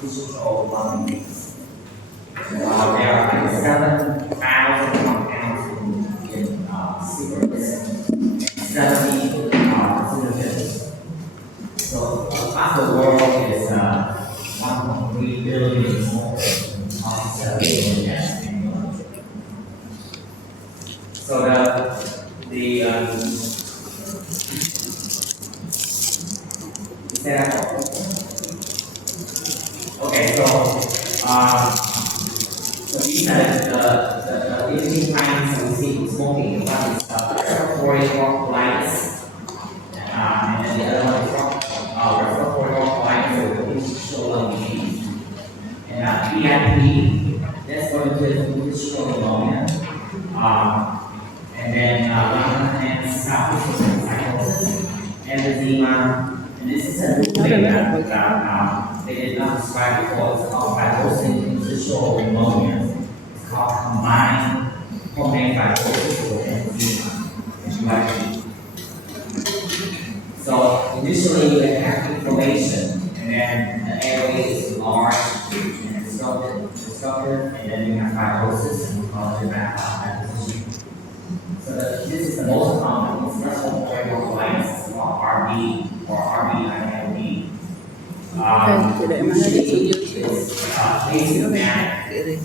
digital monuments. There are like 7,000 compounds in secret, 70 carcinogens. So across the world is 1.3 billion smokers and 27 billion deaths annually. So the example. Okay, so these are the interesting findings we see in smoking. One is respiratory bronchitis, and then the other one is respiratory bronchitis with interstitial lung disease. And PIP, that's going to interstitial pneumonia. And then lung and psychosis, emphysema. And this is a new thing that they did not describe before. It's called fibrosing interstitial pneumonia. It's called combined pulmonary fibrosis with emphysema and PIP. So initially you have inflammation, and then the airway is large and disrupted, and then you have fibrosis, and we call it deposition. So this is the most common. It's respiratory bronchitis. It's called RB or RBILD. Usually it's asymptomatic.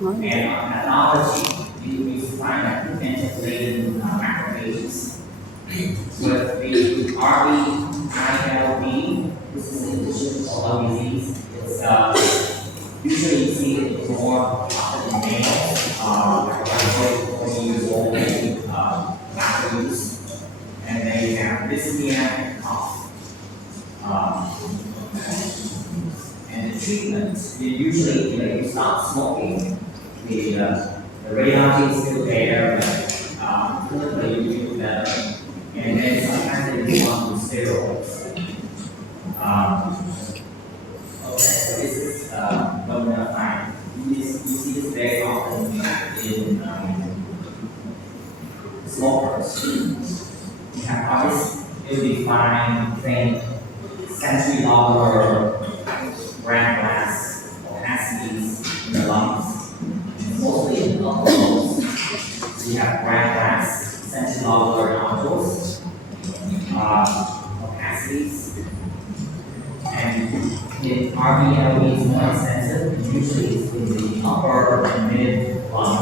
And on pathology, you find that preventive-laden macrophages. With the RBILD, this is an interstitial lung disease. It's usually you see it more often in males, like 40 years old, doctors, and they have dyspnea and cough. And the treatment, usually you stop smoking, the radiology is still there, but clinically you do better. And then sometimes they move on to steroids. Okay, so this is what we're gonna find. You see this very often in smokers. You have always ill-defined, faint, century-longer ground glass opacities in the lungs, mostly in the lungs. So you have ground glass, century-longer nodules, opacities, and in RBLE is more extensive. Usually it's in the upper and mid lung,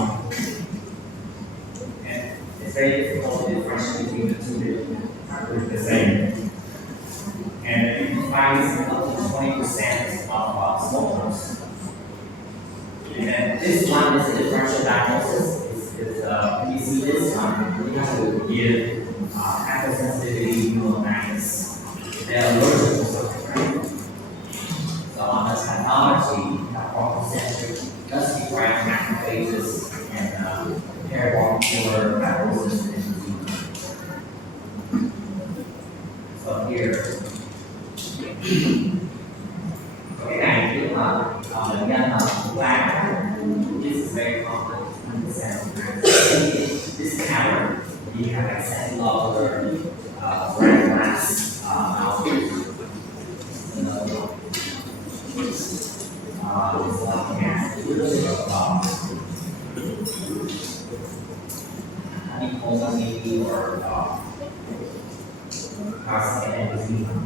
and it's very difficult to differentiate between the two. They're the same. And you can find this in up to 20% of smokers. And then this one is a differential diagnosis. When you see this one, you have to give hypersensitivity pneumonitis. They're allergic to something, right? So on the pathology, bronchocentric does require macrophages and parabronchular fibrosis and disease. So here, okay, this is very common. This pattern, you have like cellular red glass nodules. It's like honeycomb maybe or carcinoma.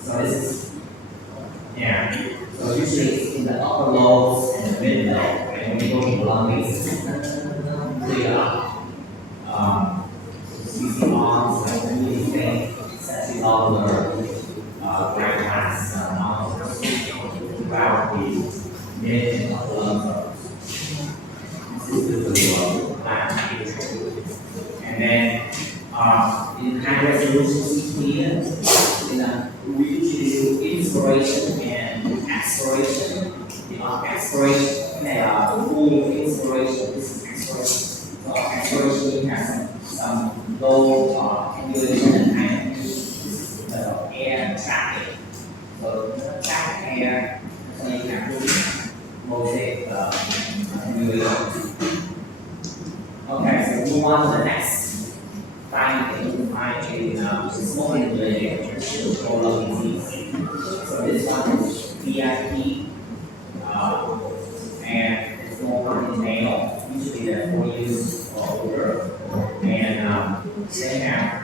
So this is, yeah. So usually it's in the upper lobes and the mid lobe, and when you go to the lung bases, clear up. CC arms, like really faint, centrilobular, ground glass nodules throughout the mid and upper lung. This is the black. And then in high resolution CT, we usually do inspiration and expiration. Expiration, full inspiration. This is expiration. So expiration has some low ambulation and high ambulation. This is the air traffic. So traffic air, so you have mosaic ambulation. Okay, so move on to the next finding. Find a smoking related oral disease. So this one is VIP, uh, and it's more common in male. Usually they're 40 years or older, and they have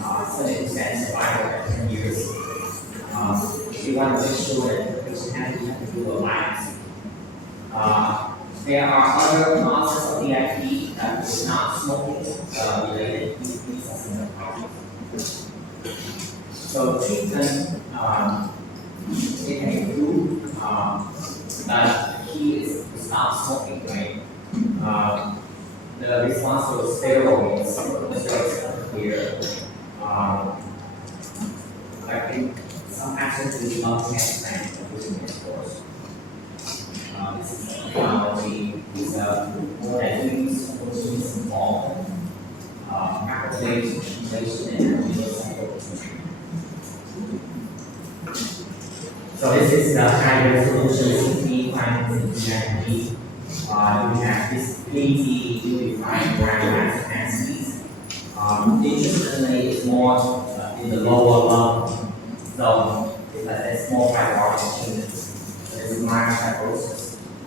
70% survival at 10 years. If you want to make sure that the patient has to do a life. There are other causes of VIP that is not smoking related. These are some of the problems. So treatment, it can improve, but the key is to stop smoking, right? The response to steroids are clear. I think some patients will not transplant using this course. This is technology, is more than use proteins involved, macrophage inflation and amino cycle. So this is the high resolution CT findings in PIP. We have this easy unified ground mass densities. Interestingly, it's more in the lower lung zone because it's more fibrotic changes. So there's minor fibrosis.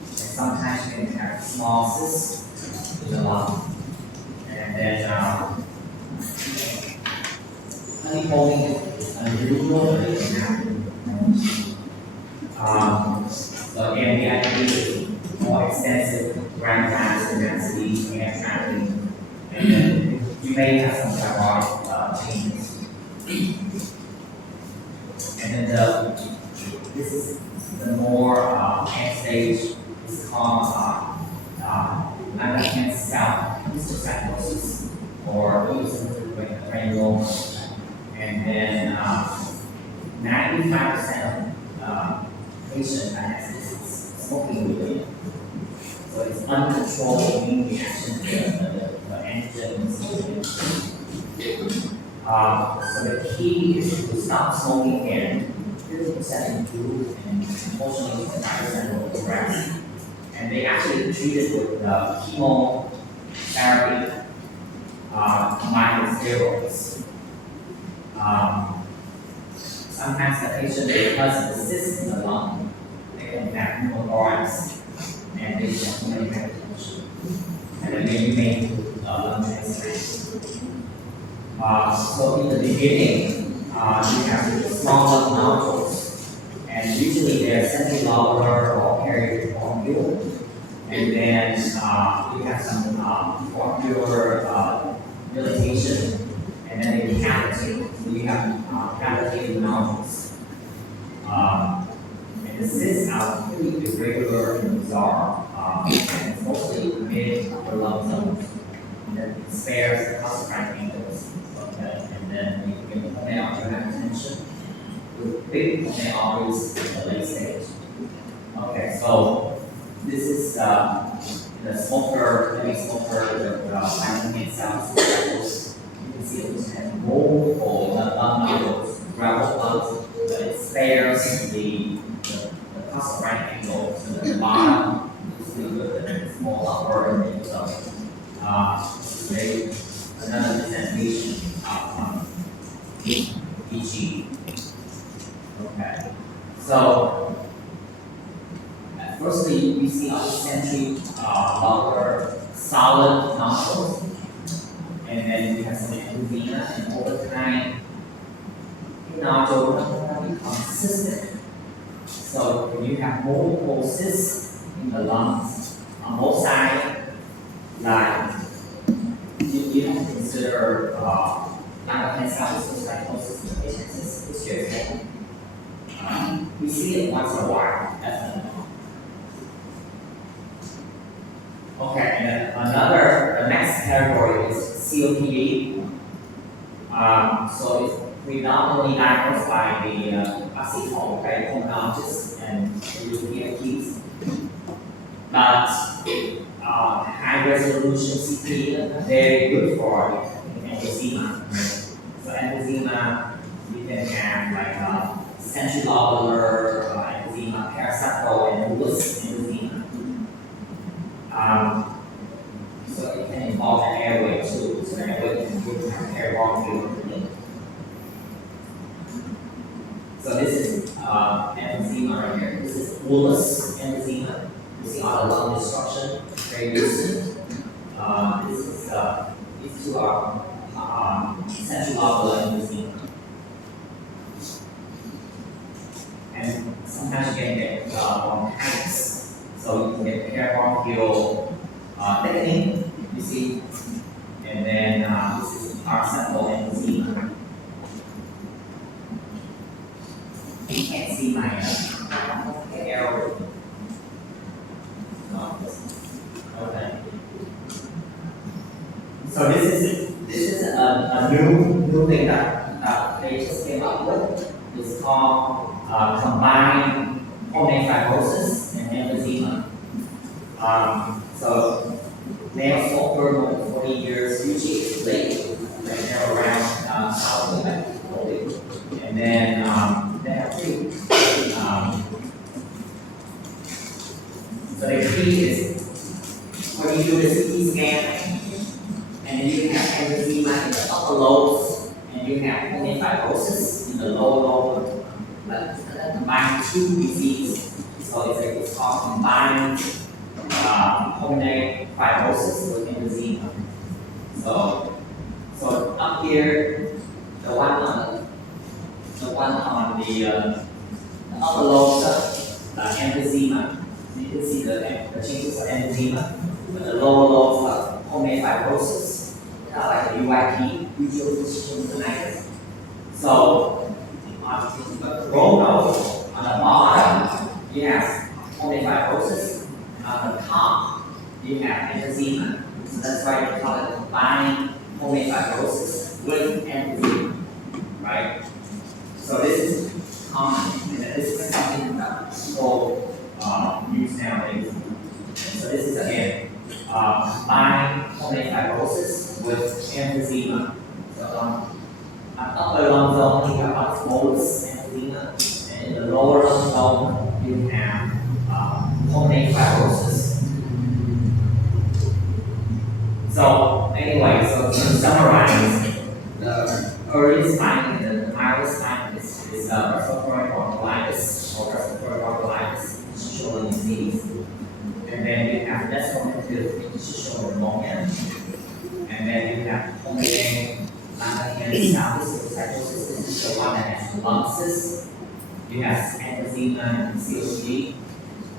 And sometimes you can have small cysts in the lung. And then honeycombing is unusual, but it can happen. So again, the idea is more extensive ground mass density and traveling, and then you may have some fibrotic changes. And then this is the more end stage. It's called underhand cell histophagosis or eosinophilic granuloma. And then 95% of patient that has this is smoking related. So it's uncontrolled immune reaction to the antigen. So the key is to stop smoking and 50% improve and unfortunately 5% will progress. And they actually treated with chemotherapy combined with steroids. Sometimes the patient, because of the cyst in the lung, they can have pneumothorax and they definitely have hypertension. And then you may do lung transplant. So in the beginning, you have small lung nodules, and usually they're semi-lobular or pericornular. And then you have some cornular dilatation, and then they cavitate. So you have cavitated nodules. And the cysts are pretty irregular and bizarre, and it's mostly mid upper lung zones. And then it spares the calcified angles. And then you can pulmonary artery hypertension with big pulmonary arteries in the late stage. Okay, so this is the smoker, heavy smoker, the vitamin cells. You can see it has multiple lung nodules, gravel lungs, but it spares the calcified angle. So the bottom is really good, and it's more upper and so another presentation of EG. Okay. So firstly, we see eccentric longer solid nodules, and then we have some emphysema, and over time, the nodule becomes cystic. So when you have multiple cysts in the lungs on both sides, like you have to consider underhand cell histophagosis in the patients. It's straightforward. We see it once in a while, definitely. Okay, and then the next category is COPD. So it's predominantly diagnosed by the pulmonologist and usually PIPs. But high resolution CT very good for emphysema. So emphysema, you can have like centrilobular emphysema, paraseptal, and bullous emphysema. So it can involve the airway too. So the airway can have airborne fluid. bullous emphysema. You see all the lung destruction, very recent. These two are central lobular emphysema. And sometimes you can get bronchitis, so you can get air bronchial thickening, you see. And then this is paracental emphysema. You can't see my arrow. No. Okay. So this is a new thing that they just came up with. It's called combined pulmonary fibrosis and emphysema. So male smoker more than 40 years, usually it's late, like they're around south of and then they have two. So the key is when you do the CT scan, and then you have emphysema in the upper lobes, and you have pulmonary fibrosis in the lower lobe. But combined two diseases, so it's called combined pulmonary fibrosis with emphysema. So up here, the one on the upper lobe, the emphysema. You can see the changes of emphysema. But the lower lobe, pulmonary fibrosis, kind of like the UIP, usual interstitial pneumonitis. So the roll node on the bottom, you have pulmonary fibrosis, and on the top, you have emphysema. So that's why we call it combined pulmonary fibrosis with emphysema, right? So this is common, and this is something that people use nowadays. So this is again combined pulmonary fibrosis with emphysema. So on upper lung zone, you have what's bolus emphysema, and in the lower lung zone, you have pulmonary fibrosis. So anyway, so to summarize, the early sign and the mild sign is respiratory bronchitis or respiratory bronchitis, interstitial disease. And then you have desmolytic interstitial pneumonia. And then you have pulmonary lambda-cystosis, this is the one that has lung cysts. You have emphysema and COPD.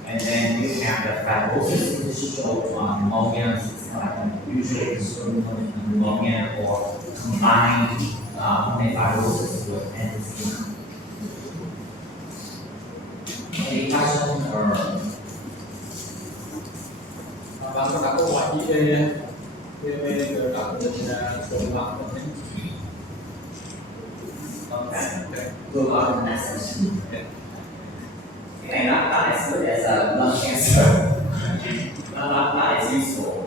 And then you have the fibrosis interstitial pneumonia, usually external pneumonia or combined pulmonary fibrosis with emphysema. Any questions or? Bạn có đặt câu hỏi gì về các bệnh lạ không? Okay. We'll go on to the next section. Okay, not as good as lung cancer. Not as useful.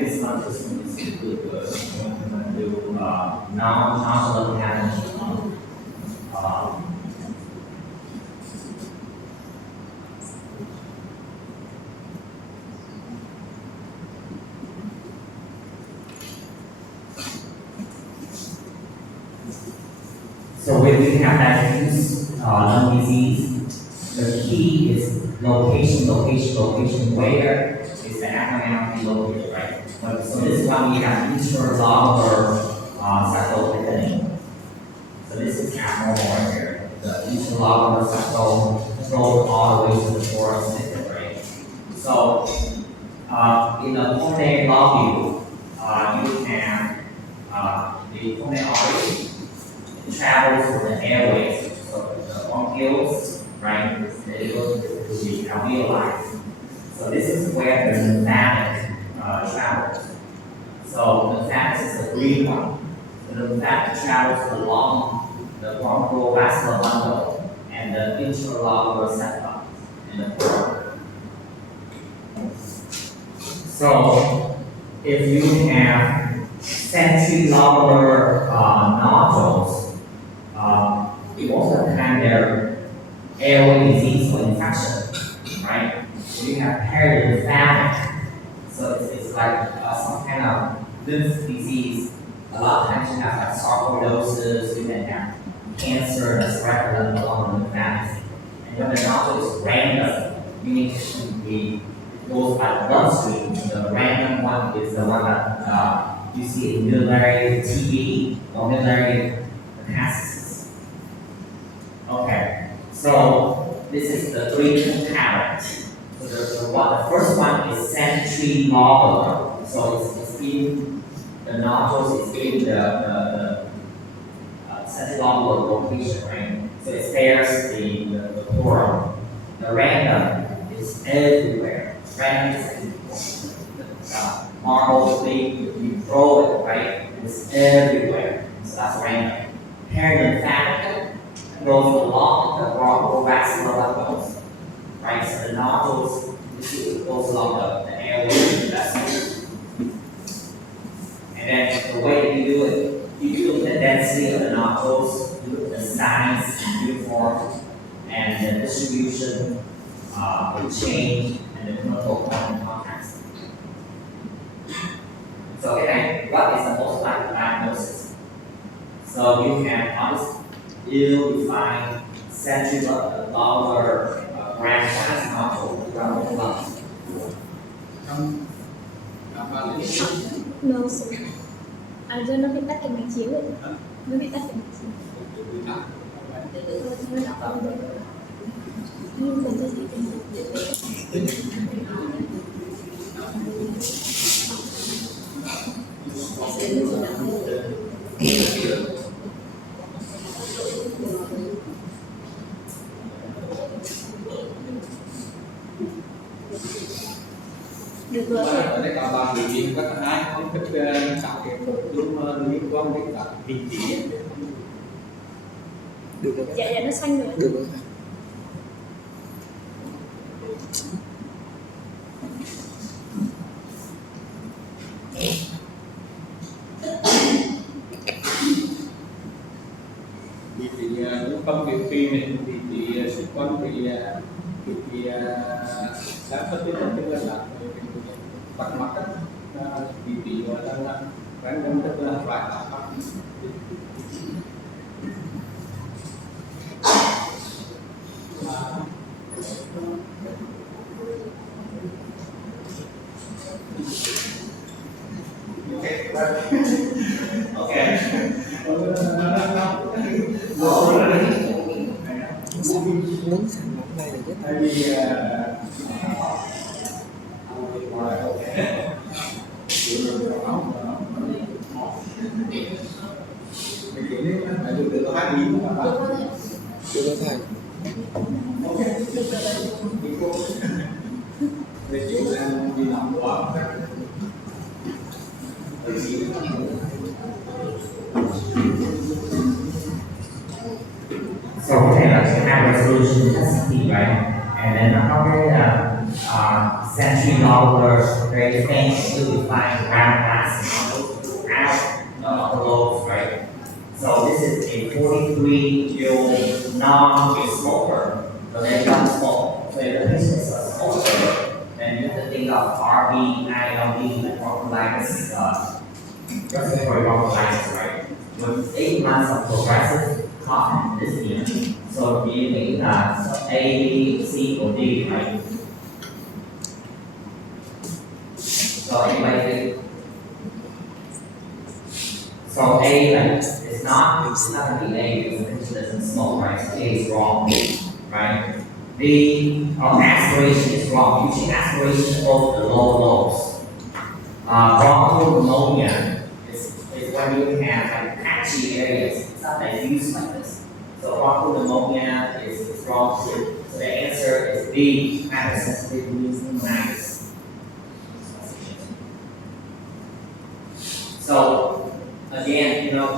This month is going to be good. We're going to do non-nodular pathogen. So when we have diffuse lung disease, the key is location. Where is the abnormality located, right? So this one we have interlobular septal thickening. So this is abnormal right here. The interlobular septal goes all the way to the thorax thicket, right? So in the pulmonary lobule, you have the pulmonary artery. It travels through the airways, so the bronchioles, right? They go to the alveoli. So this is where the lymphatic travels. So the lymphatic is the green one. The lymphatic travels along the bronchiovascular bundle and the interlobular septa in the throat. So if you have centrilobular nodules, most of the time they're airway disease or infection, right? So you have perilymphatic, so it's like some kind of lymph disease. A lot of times you have like sarcoidosis, you can have cancer that's spread along the lymphatic. And when the nodule is random, meaning it goes by the bloodstream. The random one is the one that you see in miliary TB or miliary metastasis. Okay, so this is the three components. So the first one is centrilobular. So it's in the nodules is in the centrilobular location, right? So it spares the pleural. The random is everywhere. Random is marble thing, you throw it, right? It's everywhere. So that's random. Perilymphatic goes along the bronchovascular levels, right? So the nodules, it goes along the airway vessels. And then the way that you do it, you look at the density of the nodules, you look at the size, uniform, and the distribution, the change, and the clinical context. So again, what is the most likely diagnosis? So you can always ill-defined centrilobular grand size nodule around the lungs. No, sir. Do nó bị tắc thành mạch chiếu rồi. Nó bị tắc thành mạch chiếu. Nó đọc vào đây. Nhưng cần cho chị tìm. Được rồi. Ở đây các bạn bị các ai không thích tạo cái luôn liên quan đến các vị trí. Được rồi. Dạ nó xanh rồi. Được rồi. Vị trí không điều trị này, vị trí sức quan vị sản xuất cái tức là bắt mắt các vị trí gọi là random tức là phải bắt. Okay. Muốn sản phẩm này là rất Tại vì được có 2 miếng các bạn. chưa có thầy. Về chuyện ăn đi làm quá. So có thể là high resolution testing, right? And then nó có cái centrilobular, very faint, still defined round glass out of the lobes, right? So this is a 43-year-old non-smoker, so they don't smoke. So if the patient is a smoker, then you have to think of RB, ILD, like bronchitis, respiratory bronchitis, right? With 8 months of progressive cough and dyspnea, so you think A, B, C, or D, right? So anybody think? So A, like, it's not gonna be A because the patient doesn't smoke, right? So A is wrong, right? B, aspiration is wrong. Usually aspiration goes to the lower lobes. Bronchial pneumonia is when you have like patchy areas. It's not diffuse like this. So bronchial pneumonia is wrong too. So the answer is B, hypersensitive pneumonitis. So again, you know,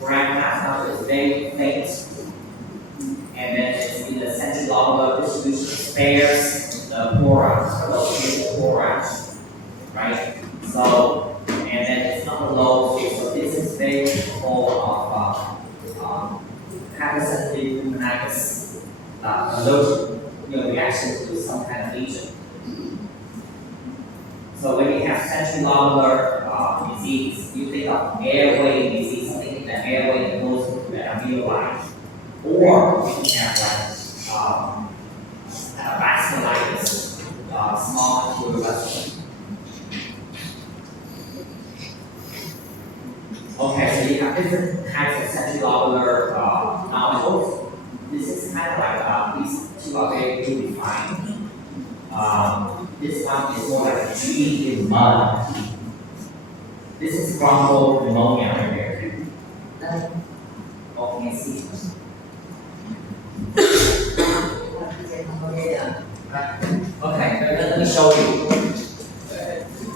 grand mass is very faint, and then it's in the centrilobular distribution spares the pora, the located pora, right? So, and then it's not the low hypersensitive pneumonitis, allergic reaction to some kind of agent. So when you have central lobular disease, you think of airway disease, something in the airway that goes to the alveoli, or you can have like vasculitis, small arterial vessel. Okay, so you have different types of central lobular nodules. This is kind of like these two are very defined. This one is more like a tree in mud. This is bronchopneumonia right here. Okay, see. Okay, let me show you.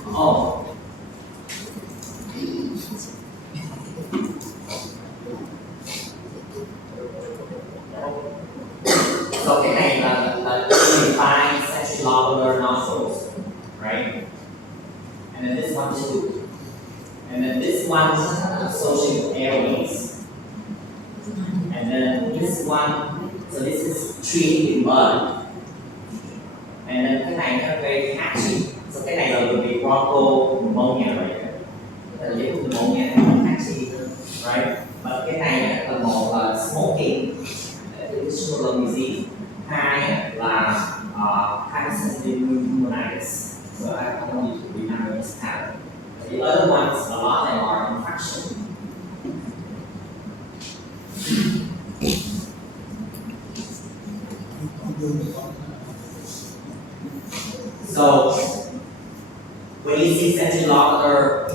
Oh. So cái này là define central lobular nodules, right? And then this one too. And then this one is associated with airways. And then this one, so this is tree in mud. And then cái này nó very catchy. So cái này là bị bronchopneumonia right here. Là giống pneumonia catchy, right? But cái này là một là smoking, it's lung disease. Hai là hypersensitive pneumonitis. So I don't need to remember this pattern. The other ones, a lot of them are infection. So when you see central lobular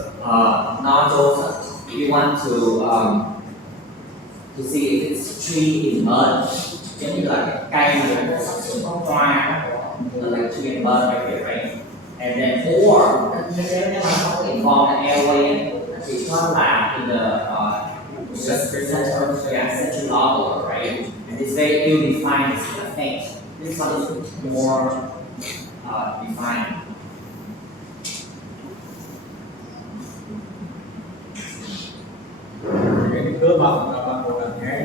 nodules, you want to see if it's tree in mud. Giống như là cái cây mà nó sắp sửa bóng toa, nó like tree in mud right here, right? And then or nếu mà không involve the airway, chỉ có là in the center, yeah, central lobular, right? And it's very ill-defined, it's kind of faint. This one is more defined. Cái cơ bản là bạn có là cái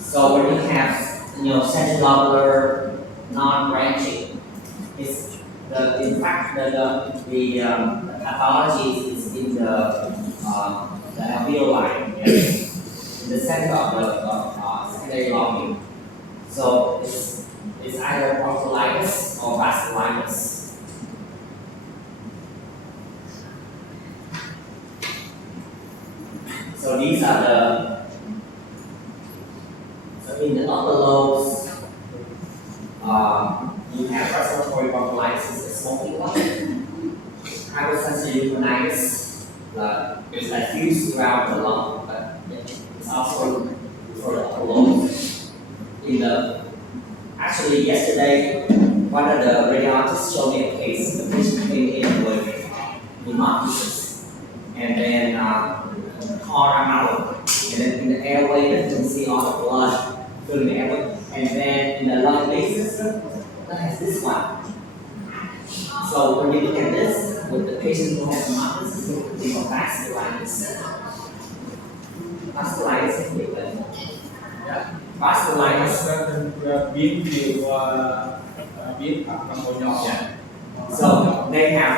So when you have central lobular non-branching, it's in fact the pathology is in the alveoli, in the center of the secondary lobule. So it's either bronchiolitis or vasculitis. So these are in the upper lobes, you have respiratory bronchiolitis, the smoking one. Hypersensitive pneumonitis is diffuse throughout the lung, but it's also for the upper lobes. Actually, yesterday, one of the radiologists showed me a case. The patient came in with hemoptysis, and then called out, and then in the airway, you can see all the blood filling the airway, and then in the lung system, that has this one. So when you look at this, with the patient who has hemoptysis, you can think of vasculitis. Vasculitis is different. yeah. Vasculitis. biến nhiều biến các mối nhỏ. Yeah. So they have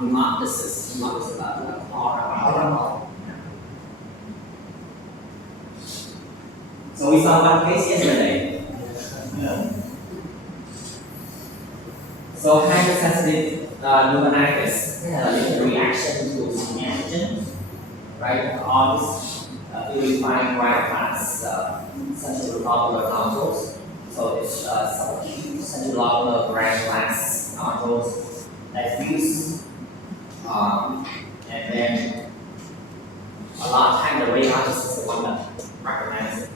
hemoptysis. Hemoptysis là ho ra máu. So we saw one case yesterday. So hypersensitive pneumonitis is a reaction to some antigen, right? All these purifying white class central lobular nodules. So it's some central lobular grand class nodules that fuse, and then a lot of time the radiologist is the one that recognizes it.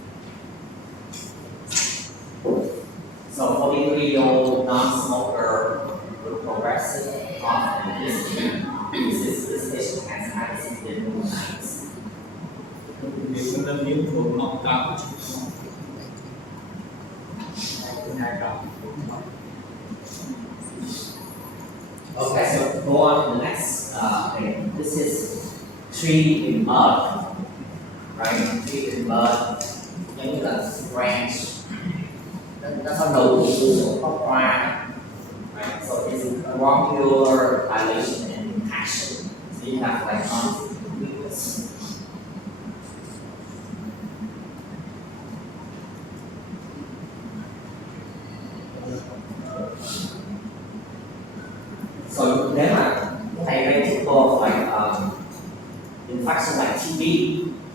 So 43-year-old non-smoker with progressive cough and this patient has hypersensitive pneumonitis. Nếu chúng ta biến thuốc nó cao hai cao. Okay, so go on to the next thing. this is tree in bud, right? Tree in bud, giống như là branch, nó có đầu nó có hoa, right? So it's a bronchial dilation and contraction. So you have like liquids. So nếu mà cái này gây typical like infection like TB,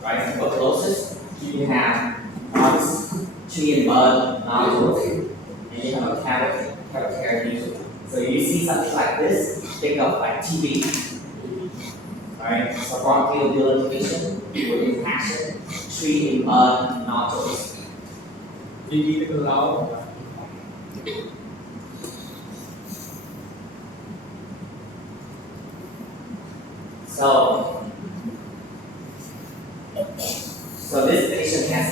right? Tuberculosis, you have this tree and bud nodules, and you have a cavitary lesion. So you see something like this, think of like TB, right? So bronchial dilation with impaction, tree and bud nodules. TB tức là lâu. So this patient has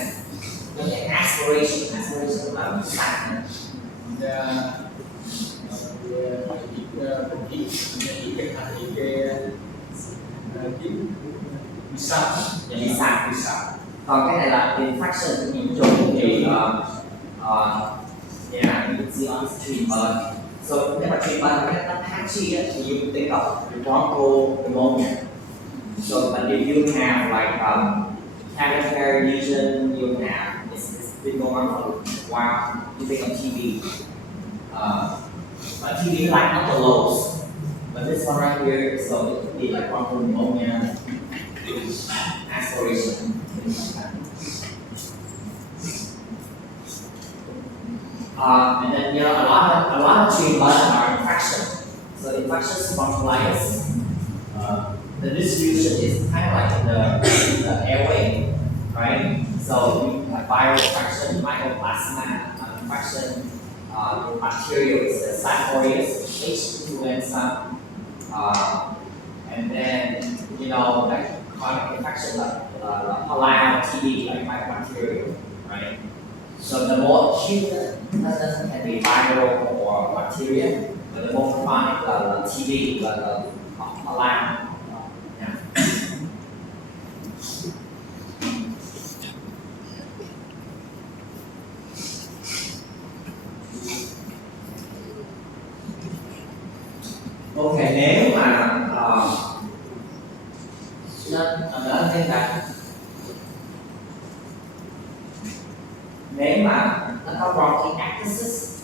an aspiration of sacking. Bị sạc. Còn cái này là infection nhiễm trùng thì you see on the tree bud. So nếu mà tree bud nó patchy thì you can think of bronchial pneumonia. So but if you have like cavitary lesion, you have it's been going on for a while, you think of TB. But TB is like not the lows. But this one right here, so it could be like bronchial pneumonia, aspiration, things like that. And then a lot of tree bud are infection. So infectious bronchiolitis. The distribution is kind of like in the airway, right? So you have viral infection, mycoplasma infection, bacterial, Staph aureus, H. influenza, and then like chronic infection like Palau, TB, like mycobacterial, right? So the more acute can be viral or bacteria, but the more chronic TB, Palau. Okay, nếu mà nó thêm là nếu mà nó có bronchiectasis,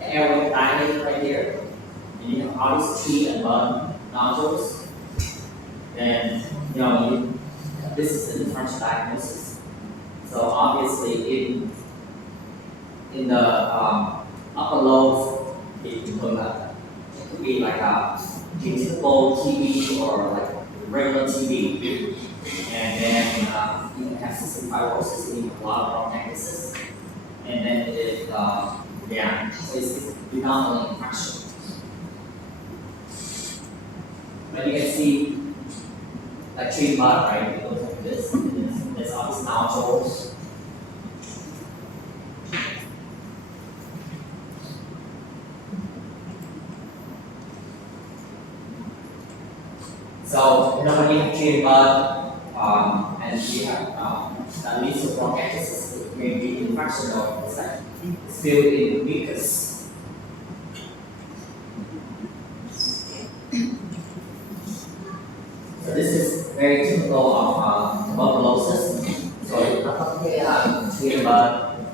the airway dilated right here, and you have all these tree and bud nodules, then this is the differential diagnosis. So obviously in the upper lobes, it could be like a typical TB or like regular TB, and then you can have cystic fibrosis, you have a lot of bronchiectasis, and then so it's predominantly infection. But you can see like tree bud, right? It looks like this. There's all these nodules. So when you have tree bud and you have at least a bronchiectasis, it may be infection or it's like filled in mucus. So this is very typical of tuberculosis. So you have tree bud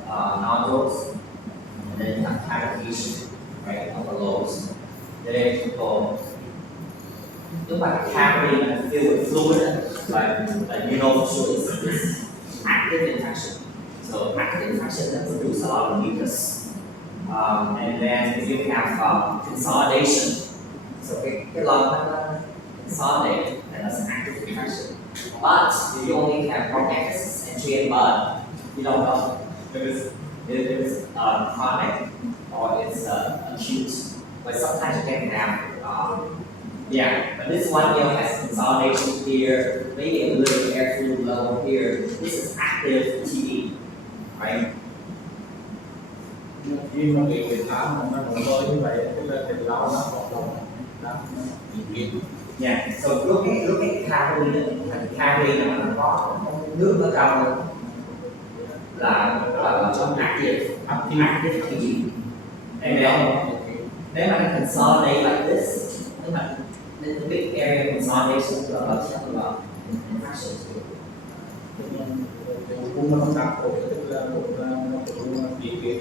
nodules, and then you have cavitation, right, of the lobes. Very typical. Look like a cavity and filled with fluid, like for sure it's active infection. So active infection that produce a lot of mucus. And then if you have consolidation, so cái lung nó consolidate, and that's an active infection. But if you only have bronchiectasis and tree and bud, you don't know if it's chronic or it's acute. But sometimes you can have but this one has consolidation here, maybe a little air fluid level here. This is active TB, right? Khi mà bị tháo mà nó nổi như vậy, tức là thịt lão nó hoạt động, nó bị Yeah, so look at cavity là nó có nước ở trong luôn, là trong active gì. Em hiểu không? Nếu mà nó consolidate like this, nếu mà the big area consolidation là infection. Cũng nó không đáp ứng tức là một bí quyết.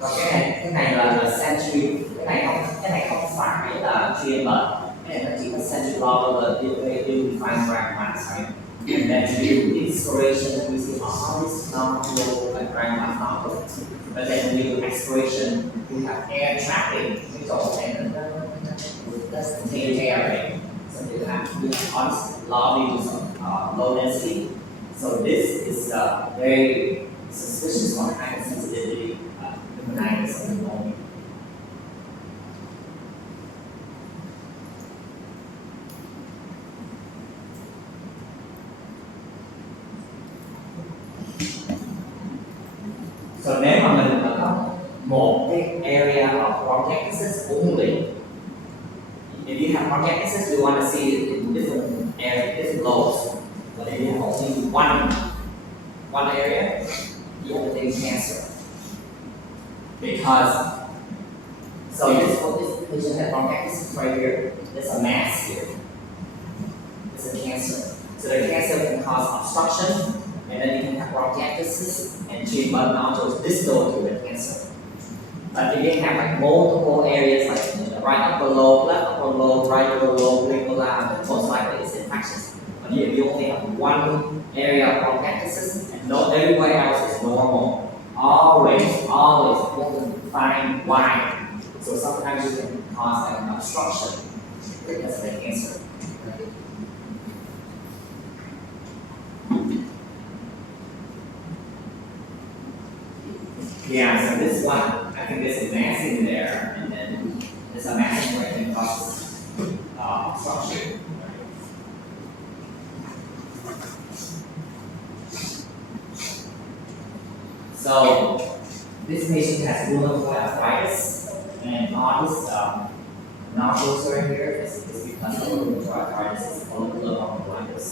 Còn cái này là century, cái này không phải là chuyên bệnh, cái này nó chỉ có century law là define grand mass, right? And then to do inspiration, we see all these non-flow like grand mass nodules. But then when we do expiration, we have air trapping, cái chỗ này nó contain air, right? So you have all this lobby low density. So this is very suspicious on hypersensitivity. So nếu mà mình có một cái area of bronchiectasis only, if you have bronchiectasis, you want to see it in different areas, different lobes. But if you have only one area, you have to take cancer. Because so this patient had bronchiectasis right here. There's a mass here. It's a cancer. So the cancer can cause obstruction, and then you can have bronchiectasis and change blood nodules distal to the cancer. But if you have like multiple areas like the right upper lobe, left upper lobe, right upper lobe, then most likely it's infectious. But if you only have one area of bronchiectasis and no everywhere else is normal. Always important to find why. So sometimes you can cause like an obstruction because of the cancer. Yeah, so this one, I think there's a mass in there, and then there's a mass where it can cause obstruction. So this patient has rheumatoid arthritis, and all this nodules right here is because of rheumatoid arthritis, is follicular bronchiolitis.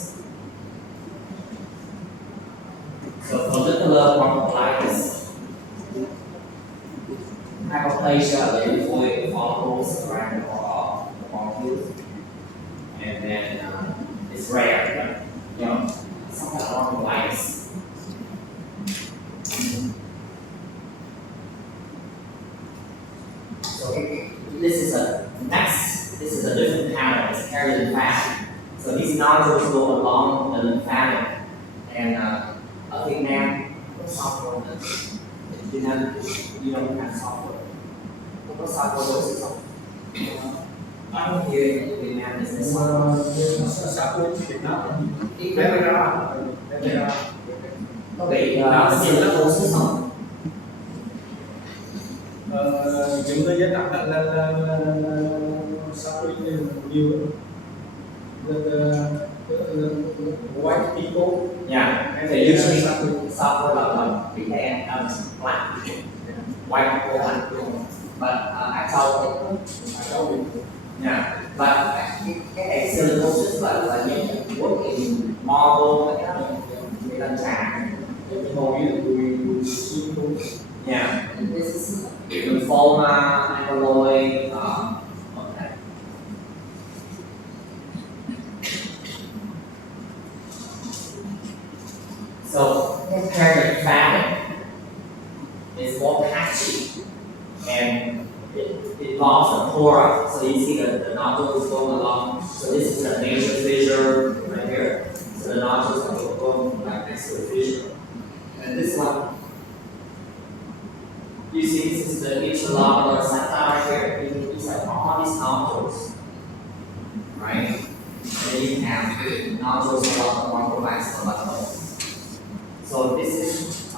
So follicular bronchiolitis, hyperplasia of the lymphoid follicles around the bronchioles, and then it's rare, but you know, some kind of bronchiolitis. So this is a different pattern, it's perilymphatic. So these nodules go along the lymphatic, and ở Việt Nam có software nữa. Việt Nam you don't have software. Không có software đối xử không? I don't hear it in Việt Nam is this one. Software Việt Nam. Camera. Có bị xin lớp đối xử không? Chúng tôi rất đặc biệt là software nhiều white people. Yeah, and they usually suffer like PKN black, white people, but I told it. Yeah, but cái này silicosis là những work in marble cái đó người ta trà. Yeah, this is lymphoma, amyloid, okay. So perilymphatic is more patchy, and it involves the pleura. So you see the nodules going along. So this is a major fissure right here. So the nodules are going like next to the fissure. And this one, you see this is the interlobular septa right here. These are all these nodules, right? And then you have nodules along the bronchiolitis level. So this is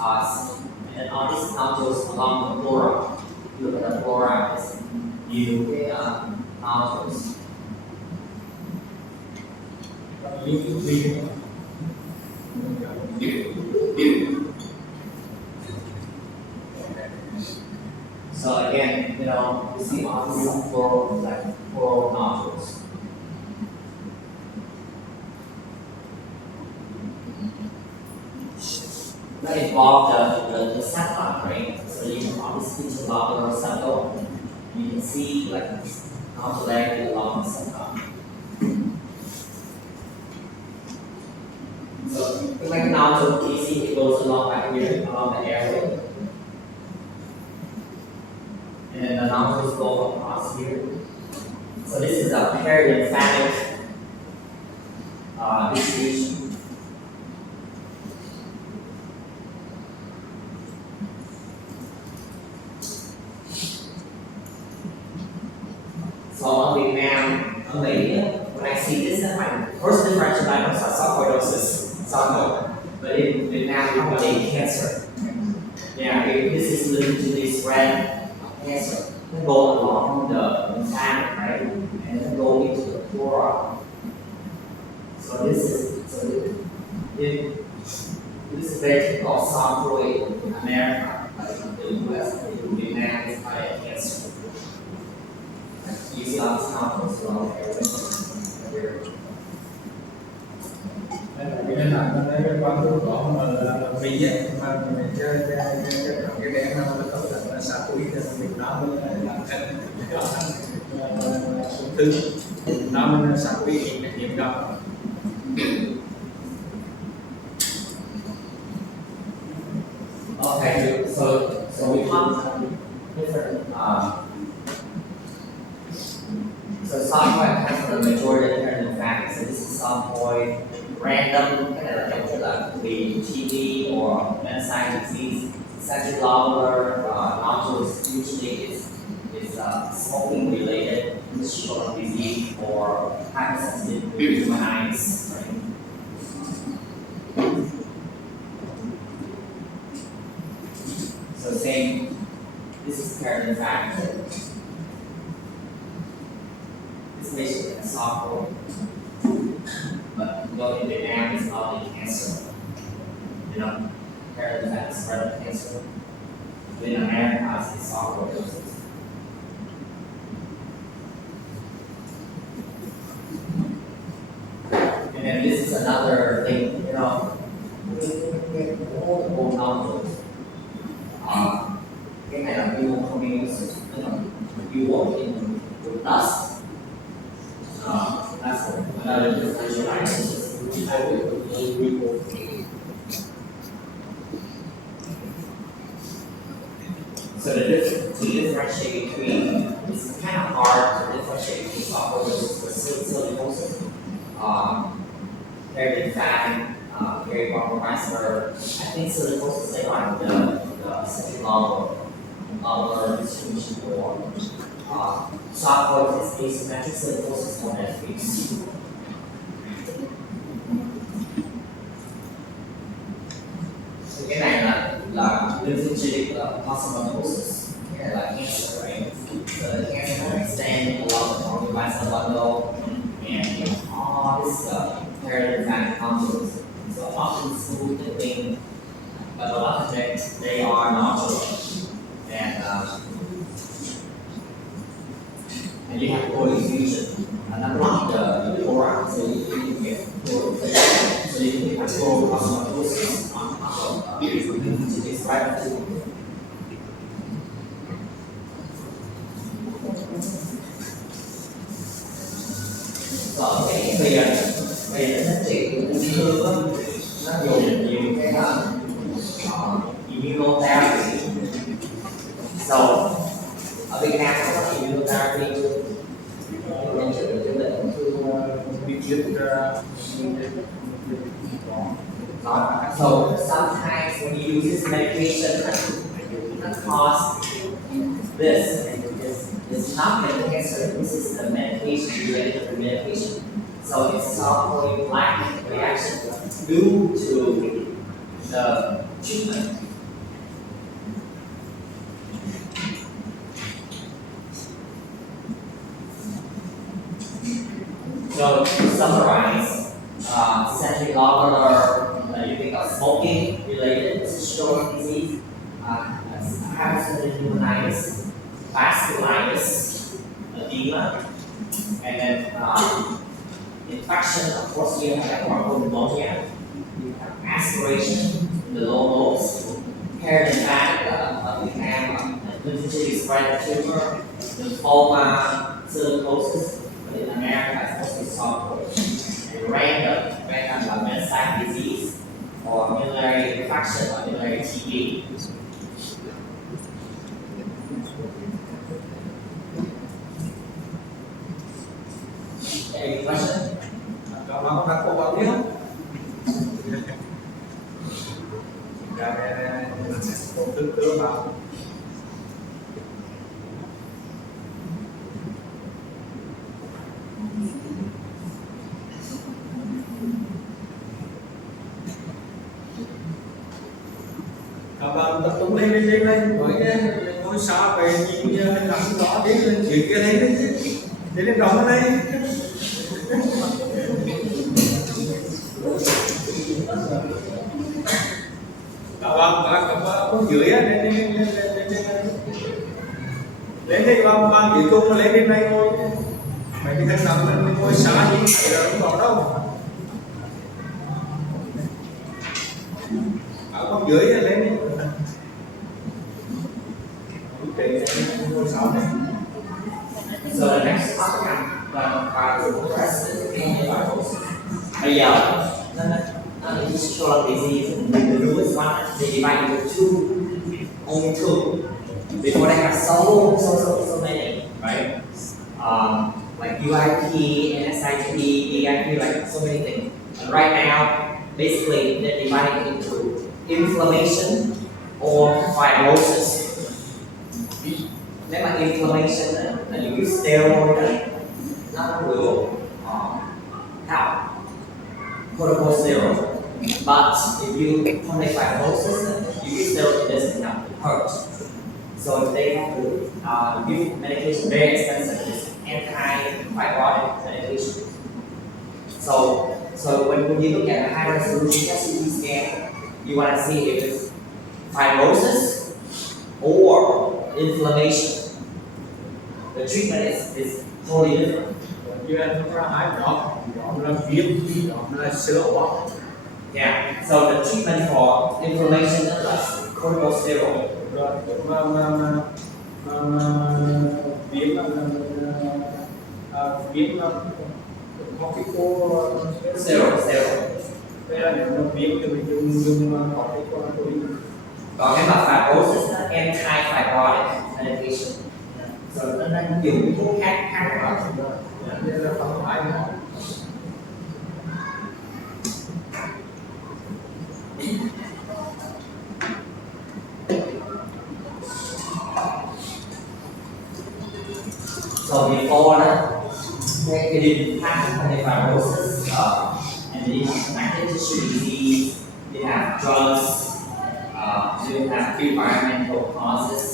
and all these nodules along the pleura. You look at the pleura, you get nodules. doesn't involve the satellite, right? So you can obviously interlocular cycle. You can see like how to land along the satellite. So like now to easy, it goes along right here along the airway. And then the nostrils go across here. So this is a perilymphatic distribution. So on the man, on the when I see this, my first differential diagnosis is sarcoidosis, sarcoma. But in Vietnam, probably cancer. Yeah, this is literally spread cancer. It go along the lymphatic, right, and then go into the flora. So this is very typical of sarcoid in America, like in the US, in Vietnam, it's by cancer. You see all these compounds along everywhere. Cái nên là nó cái con thuốc đó mà là vì á mà mình chơi cái bé nó có thể là sa túi thì mình nó mới là thành ung thư nó mới sa túi thì cái hiểm gặp. Okay, so we have different so sarcoid has the majority of different factors. So this is sarcoid random like the TB or meningitis disease, central lobular nodules usually is smoking related interstitial disease or hypersensitive pneumonitis. Right? So same, this is perilymphatic. This patient has sarcoid. But though in Vietnam it's not a cancer, you know, perilymphatic spread of cancer. In America, it's sarcoidosis. And then this is another thing, you know, multiple nodules. Cái này là pneumoconiosis, you know, you work in with dust. That's another differential diagnosis. So to differentiate between, it's kind of hard to differentiate between sarcoidosis and silicosis. Perilymphatic, peribronchovascular. I think silicosis they are the central lobular distribution form. Sarcoid is asymmetric, silicosis more than fixed. Cái này là lymphocytic carcinosis, cái này là cancer, right? So the cancer will extend along the bronchoalveolar bundle, and all this perilymphatic nodules. So often smooth and thin, but a lot of them they are nodular, and you have core effusion. And not block the flora, so you can get core, so you can have core carcinosis on top of this right too. So cái bây giờ nó trị ung thư á, nó dùng nhiều cái immunotherapy. So ở Việt Nam có immunotherapy so sometimes when you use this medication, that cause this. It's not the cancer. This is the medication related to the medication. So it's sarcoid plaque reaction due to the treatment. So to summarize, central lobular, you think of smoking related interstitial disease, hypersensitive pneumonitis, vasculitis, edema, and then infection. Of course, you have pneumonia, you have aspiration, the low nose. Hair in the back of the ham, usually spread tumor, lymphoma, silicosis, but in America it's mostly soft and random like metastatic disease or medullary infection or medullary TB. Any question? Các bạn có đặt câu hỏi biết không? Công thức cơ bản. Các bạn tập trung lên với ngôi xa về nhìn nắng gió đến lên chuyện kia lên đó đây. Các bạn con dưới lên đây ban dưới cùng lên bên này ngồi mấy cái thân nằm lên ngồi xa như vậy là không có đâu. Các con dưới lên ngồi xa này. So the next topic là bây giờ Shalom disease, the newest one, they divide into two, only two. Before they have so many, right? Like UIP, NSIP, DIP, like so many things. And right now, basically, they're dividing into inflammation or fibrosis. Nếu mà inflammation là you use steroid, nó will help corticosteroid. But if you chronic fibrosis, you use steroid, it doesn't help, it hurts. So they have to give medication very expensive, it's anti-fibrotic medication. So when you look at a high resolution CT scan, you want to see if it's fibrosis or inflammation. The treatment is totally different. Yeah, so the treatment for inflammation is corticosteroid. Còn cái mà fibrosis là anti-fibrotic medication. So nó dùng thuốc khác nữa. So before that, they didn't have fibrosis, and they didn't have connective tissue disease, they didn't have drugs, they didn't have environmental causes,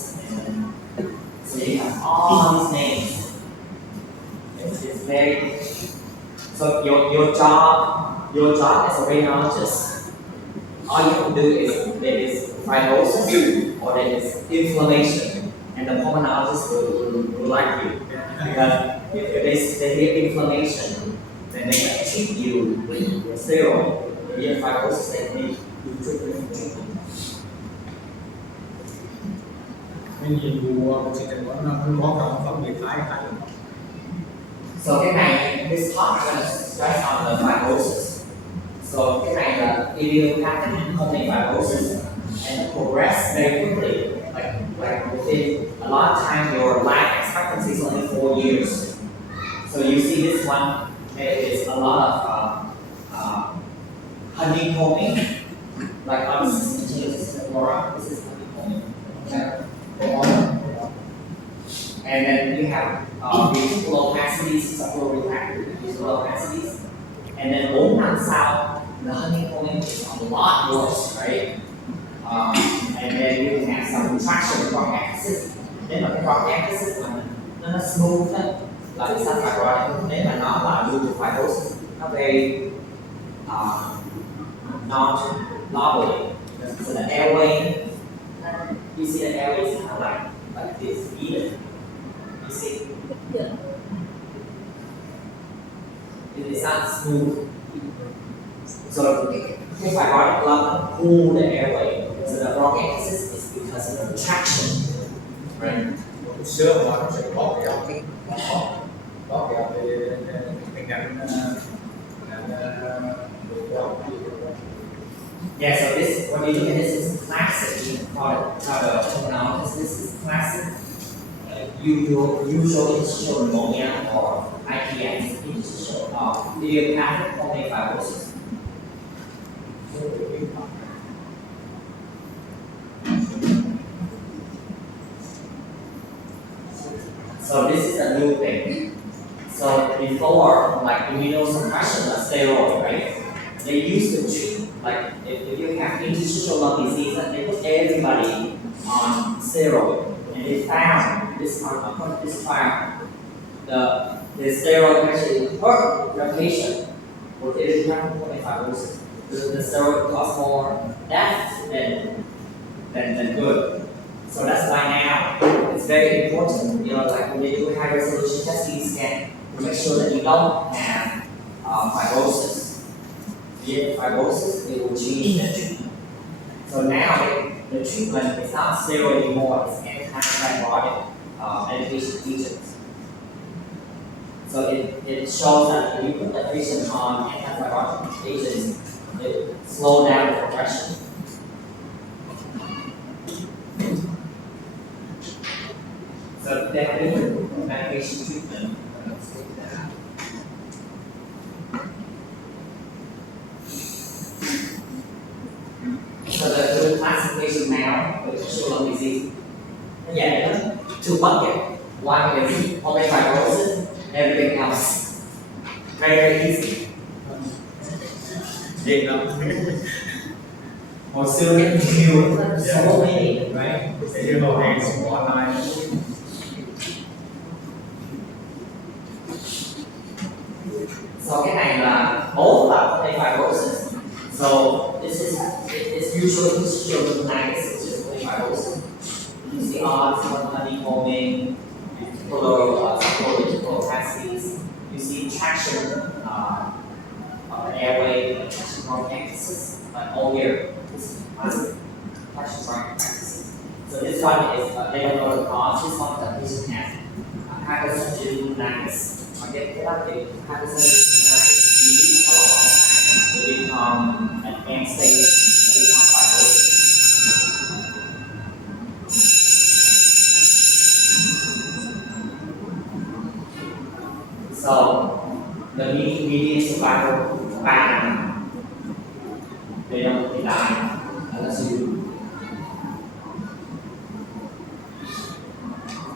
and so you have all these names. It's very so your job as a radiologist, all you have to do is there is fibrosis or there is inflammation, and the pulmonologist will like you. Because if they get inflammation, then they can treat you with steroid. If you have fibrosis, they can do treatment. So cái này, this talk is just on the fibrosis. So cái này là idiopathic pulmonary fibrosis and it progress very quickly. Like within a lot of time, your life expectancy is only 4 years. So you see this one, there is a lot of honeycombing, like on this flora, this is honeycombing. Okay. And then you have reticular opacities, reticular opacities, and then bốn năm sau, the honeycombing is a lot worse, right? And then you have some traction bronchiectasis. Nếu mà cái bronchiectasis mà nó smooth á, là cái sao fibrotic. Nếu mà nó là due to fibrosis, nó very not wobbly. So the airway, you see the airway is kind of like this, even. You see? Yeah. It is not smooth. So cái fibrotic lung pull the airway. So the bronchiectasis is because of the traction, right? Một sữa mà nó sẽ bóp kéo bóp kéo cái ngành Yeah, so this, when you look at this, is classic. You can call it, because this is classic usual interstitial pneumonia or IPS, interstitial idiopathic pulmonary fibrosis. So this is a new thing. So before, like immunosuppression or steroid, right? They used to treat, like if you have interstitial lung disease, they put everybody on steroid, and they found this trial, the steroid actually hurt the patient with idiopathic pulmonary fibrosis. The steroid caused more death than good. So that's why now it's very important, like when they do high resolution testing scan, to make sure that you don't have fibrosis. If you have fibrosis, it will change the treatment. So now the treatment is not steroid anymore, it's anti-fibrotic medication agents. So it shows that if you put the patient on anti-fibrotic agents, it slows down the progression. So they have different medication treatment. So the classification now with tissue lung disease, yeah, two buckets. One is pulmonary fibrosis, everything else. Very, very easy. Việt Nam Hồi xưa cái nhiều so many, right? sẽ như hầu hàng của online. So cái này là both là pulmonary fibrosis. So it's usually interstitial pneumonitis, which is pulmonary fibrosis. You see odds, honeycombing, reticular opacities. You see traction of the airway, traction bronchiectasis, like all here. This is classic traction bronchiectasis. So this one is they don't know the cause. This one the patient has hypersensitive pneumonitis. Get up the hypersensitive pneumonitis for a long time will become an end stage, become fibrosis. So the median survival ban, they die unless you.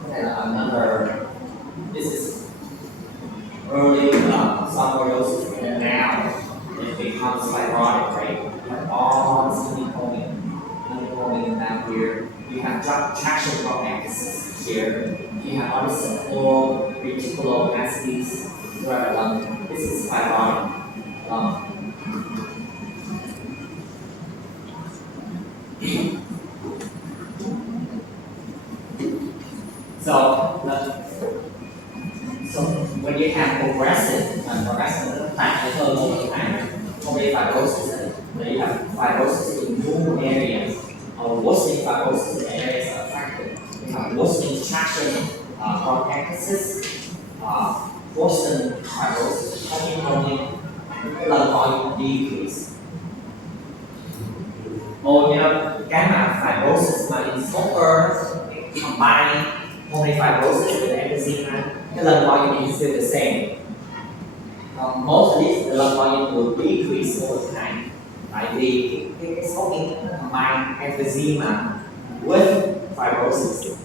Another, this is early sarcoidosis, and now it becomes fibrotic, right? You have all this honeycombing down here. You have traction bronchiectasis here. You have all this oral reticular opacities throughout the lung. This is fibrotic lung. So when you have progressive plateau over time, pulmonary fibrosis, when you have fibrosis in new areas, or worsening fibrosis in areas affected, you have worsening traction bronchiectasis, worsening fibrosis, honeycombing, lung volume decrease. Or cái mà fibrosis mà in smoker combine pulmonary fibrosis with emphysema, the lung volume is still the same. Most of these, the lung volume will decrease over time. Tại vì cái smoking combine emphysema with fibrosis.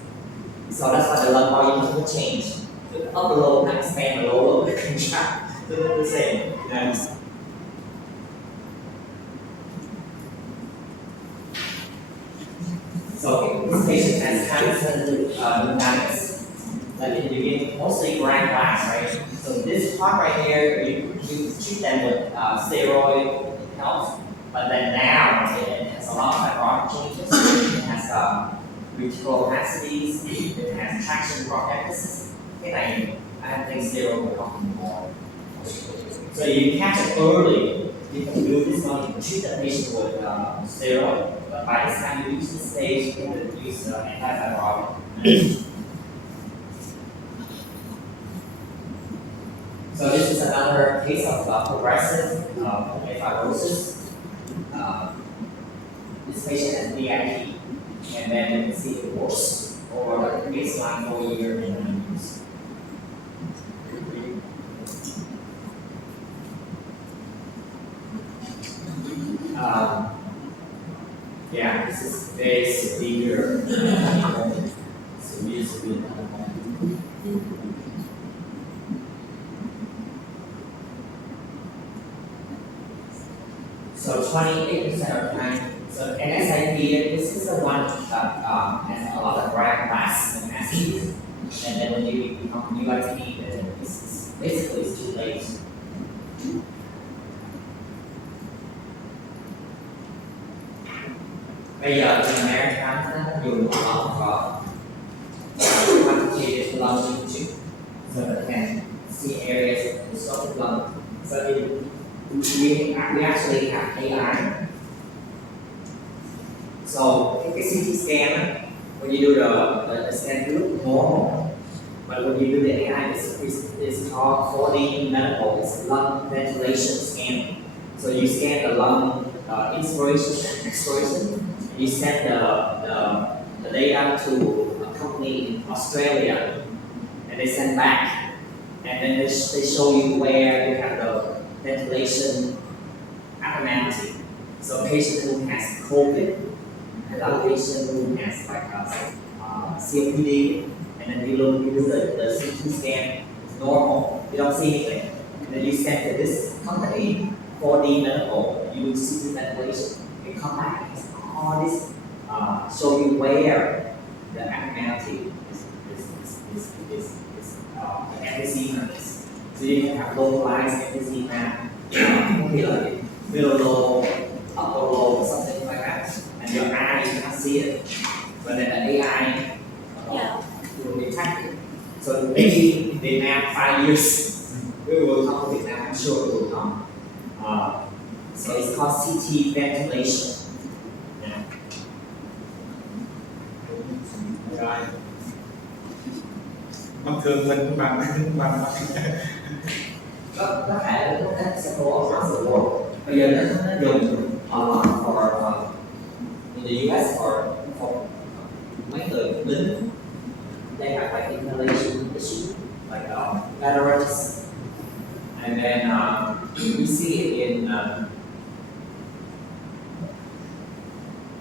So that's why the lung volume will change. The upper lobe can expand, the lower lobe can contract. They're the same. Yes. So this patient has hypersensitive pneumonitis. Like in the beginning, mostly grand glass, right? So this part right here, you treat them with steroid, it helps. But then now it has a lot of fibrotic changes. It has reticular opacities, it has traction bronchiectasis. Cái này I don't think steroid will help more. So you catch it early, you can do this one, you treat the patient with steroid, but by this time you use this stage, you can use antifibrotic. So this is another case of progressive pulmonary fibrosis. This patient has DIP, and then you can see it worse over the baseline 4 years and 9 years. Yeah, this is very severe. Severe. So 28% of the time. So NSIP, this is the one that has a lot of brand mass and acids. And then when you become UIP, then it's basically it's too late. Bây giờ thì American dùng một lot of quantitative lung imaging so that can see areas of obstructed lung. So we actually have AI. So cái CT scan, when you do the scan, you look normal, but when you do the AI, it's called 4D medical. It's lung ventilation scan. So you scan the lung inspiration and expiration. You send the data to a company in Australia, and they send back, and then they show you where you have the ventilation abnormality. So a patient who has COVID, and a patient who has like COPD, and then you do the CT scan, it's normal, you don't see anything. And then you send to this company, 4D medical, you do CT ventilation, they come back. All this show you where the abnormality is emphysema is. So you can have localized emphysema, like middle lobe, upper lobe, something like that. And your eye, you can't see it. But then the AI will detect it. So maybe in Vietnam, 5 years, we will come to Vietnam, I'm sure it will come. So it's called CT ventilation. Rồi. Thông thường mình bằng Có thể là các sẽ có support. Bây giờ nó dùng for in the US for mấy người lính, they have like inhalation issue, like veterans, and then we see it in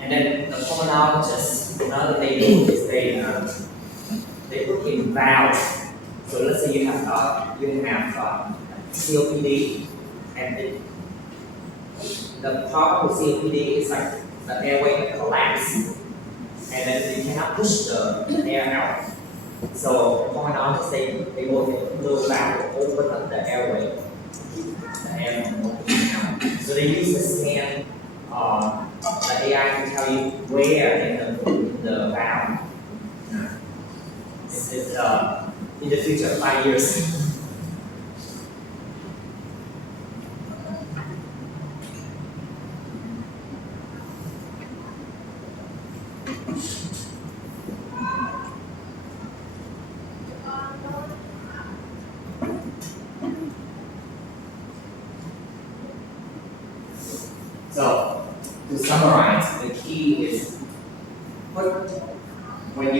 and then the pulmonologist, another they do is they put in valves. So let's say you have COPD, and the problem with COPD is like the airway collapse, and then you cannot push the air out. So pulmonologists they go in little valve to open up the airway, the air from opening out. So they use the scan. The AI can tell you where in the valve. This is in the future, 5 years. So, to summarize, the key is when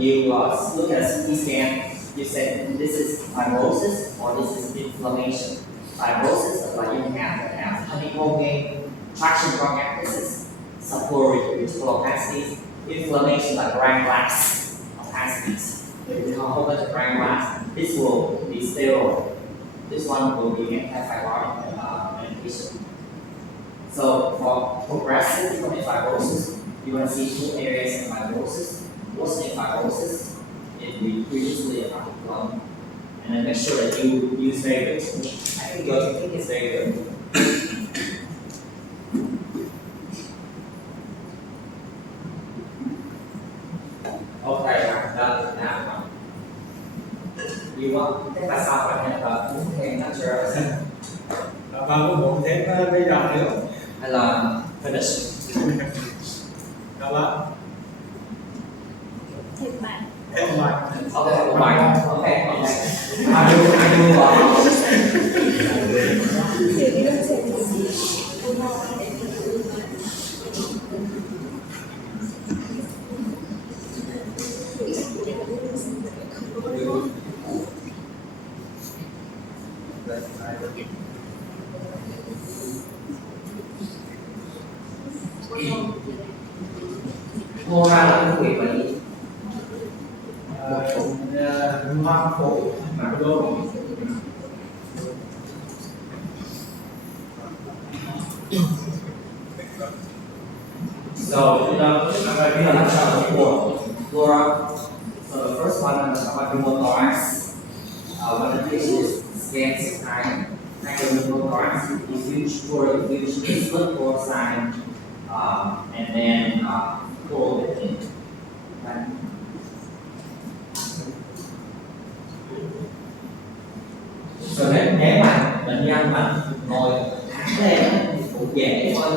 you look at a CT scan, you say this is fibrosis or this is inflammation. Fibrosis is like you have honeycombing, traction bronchiectasis, subpleural opacities. Inflammation like grand glass opacities. So if you have a whole bunch of grand glass, this will be steroid. This one will be antifibrotic medication. So for progressive pulmonary fibrosis, you want to see 2 areas of fibrosis. Worsening fibrosis, it will previously a lung, and then make sure that you use very good technique. I think your technique is very good. Okay, I'm done with that one. You want, thế là sao bạn nhận là muốn thêm nó chưa? Bà có muốn thêm bây giờ nữa không? hay là finish? Đó là thêm bài thêm bài. Okay, một bài. Okay. I do. thì cái đơn giản là Mua ra là cái việc là gì? Hoa phổi mà đô. So, we are not sure before. Laura, so the first one I'm talking about pneumothorax. When the patient is scanned 6 times, pneumothorax is usually split four sign, and then pull it in. Okay. So nếu mà bệnh nhân mà ngồi thẳng lên cũng dễ thôi.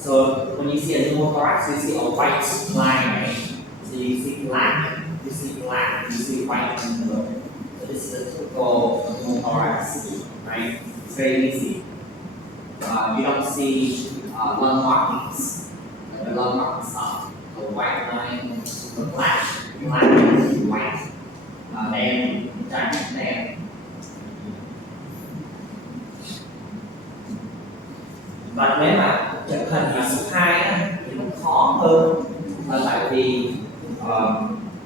So when you see a pneumothorax, you see a white line, right? So you see black, you see white in the middle. So this is a typical pneumothorax, right? It's very easy. You don't see lung markings. The lung markings are the white line, the black, white, đen, trắng, đen. Và nếu mà chụp hình là số 2 á, thì nó khó hơn là tại vì